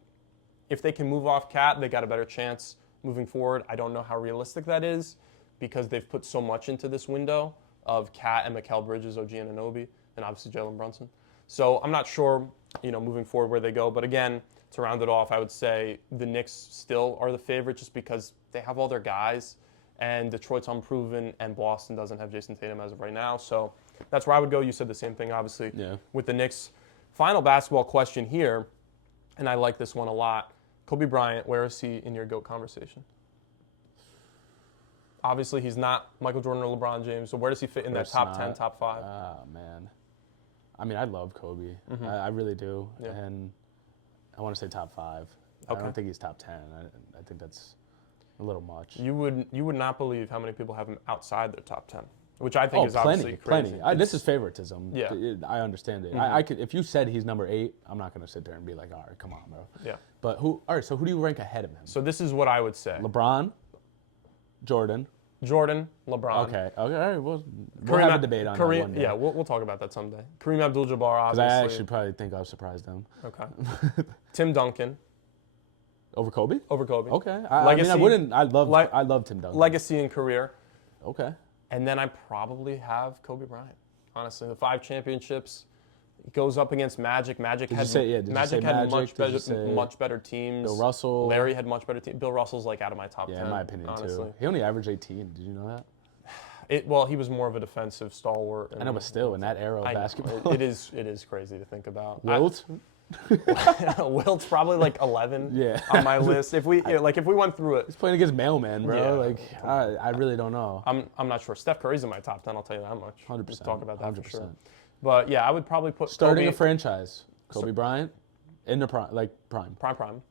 if they can move off Cat, they got a better chance moving forward. I don't know how realistic that is because they've put so much into this window of Cat and Mikal Bridges, OG Anunoby, and obviously Jalen Brunson. So I'm not sure, moving forward where they go. But again, to round it off, I would say the Knicks still are the favorite just because they have all their guys, and Detroit's unproven, and Boston doesn't have Jason Tatum as of right now. So that's where I would go. You said the same thing, obviously, with the Knicks. Final basketball question here, and I like this one a lot. Kobe Bryant, where is he in your GOAT conversation? Obviously, he's not Michael Jordan or LeBron James, so where does he fit in that top 10, top 5? Oh, man. I mean, I love Kobe. I really do. Yeah. And I want to say top 5. Okay. I don't think he's top 10. I think that's a little much. You would not believe how many people have him outside their top 10, which I think is obviously plenty. crazy. This is favoritism. Yeah. I understand it. I could, if you said he's number 8, I'm not going to sit there and be like, all right, come on, bro. Yeah. But all right, so who do you rank ahead of him? So this is what I would say. LeBron, Jordan, LeBron. Okay, all right. We'll have a debate on that one day. Yeah, we'll talk about that someday. Kareem Abdul-Jabbar, Because obviously. I actually probably think I've surprised them. Okay. Tim Duncan. Over Kobe? Over Kobe. Okay. I mean, I wouldn't. I love Tim Duncan. Legacy and career. Okay. And then I probably have Kobe Bryant. Honestly, the 5 championships. He goes up against Magic. Magic had much better teams. Bill Russell. Larry had much better teams. Bill Russell's like out of my top 10. Yeah, in my opinion honestly. too. He only averaged 18. Did you know that? Well, he was more of a defensive stalwart. I know, but still, in that era of basketball. It is crazy to think about. Wilt? Wilt's probably like 11 on my list. If we went through it. He's playing against Mailman, bro. I really don't know. I'm not sure. Steph Curry's in my top 10, I'll tell you that much. 100%. Let's talk about that 100%. for sure. But yeah, I would probably put Starting Kobe, a franchise. Kobe Bryant in the prime. Prime.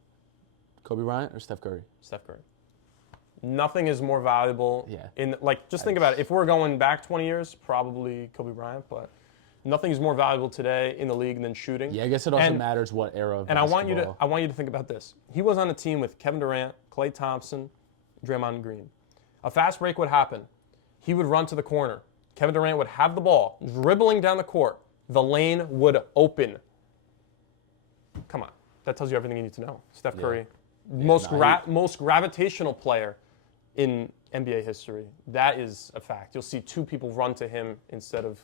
Kobe Bryant or Steph Curry? Steph Curry. Nothing is more valuable. Yeah. Just think about it. If we're going back 20 years, probably Kobe Bryant, but nothing is more valuable today in the league than shooting. Yeah, I guess it also matters what era of And basketball. I want you to think about this. He was on a team with Kevin Durant, Klay Thompson, Draymond Green. A fast break would happen. He would run to the corner. Kevin Durant would have the ball, dribbling down the court. The lane would open. Come on. That tells you everything you need to know. Steph Curry, most gravitational player in NBA history. That is a fact. You'll see two people run to him instead of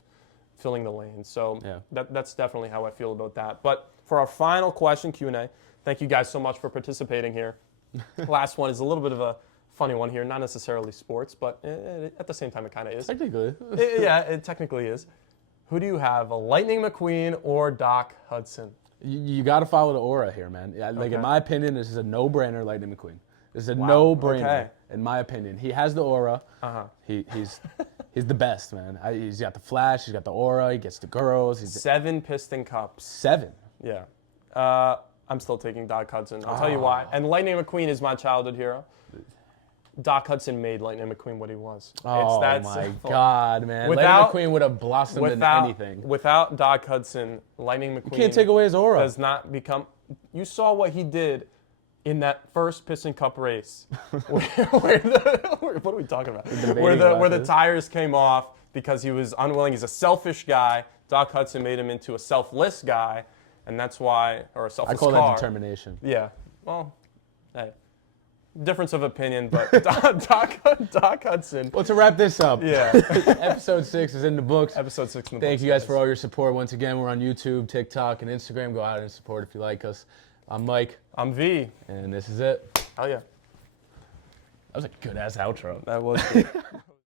filling the lane. So that's definitely how I feel about that. But for our final question, Q&A, thank you guys so much for participating here. Last one is a little bit of a funny one here. Not necessarily sports, but at the same time it kind of is. Technically. It technically is. Who do you have, Lightning McQueen or Doc Hudson? You got to follow the aura here, man. In my opinion, this is a no-brainer, Lightning McQueen. This is a no-brainer, in my opinion. He has the aura. He's the best, man. He's got the flash. He's got the aura. He gets the girls. 7 Piston Cups. 7? Yeah. I'm still taking Doc Hudson. I'll tell you why. And Lightning McQueen is my childhood hero. Doc Hudson made Lightning McQueen what he was. Oh, my God, man. Lightning McQueen would have blossomed into anything. Without Doc Hudson, Lightning McQueen... You can't take away his aura. ...does not become... You saw what he did in that first Piston Cup race. What are we talking about? Where the tires came off because he was unwilling. He's a selfish guy. Doc Hudson made him into a selfless guy, and that's why... Or a selfless car. I call that determination. Yeah. Well, hey. Difference of opinion, but Doc Hudson. Well, to wrap this up, episode 6 is in the books. Episode 6 in the books. Thank you guys for all your support. Once again, we're on YouTube, TikTok, and Instagram. Go out and support if you like us. I'm Mike. I'm V. And this is it. Oh, yeah. That was a good-ass outro. That was good.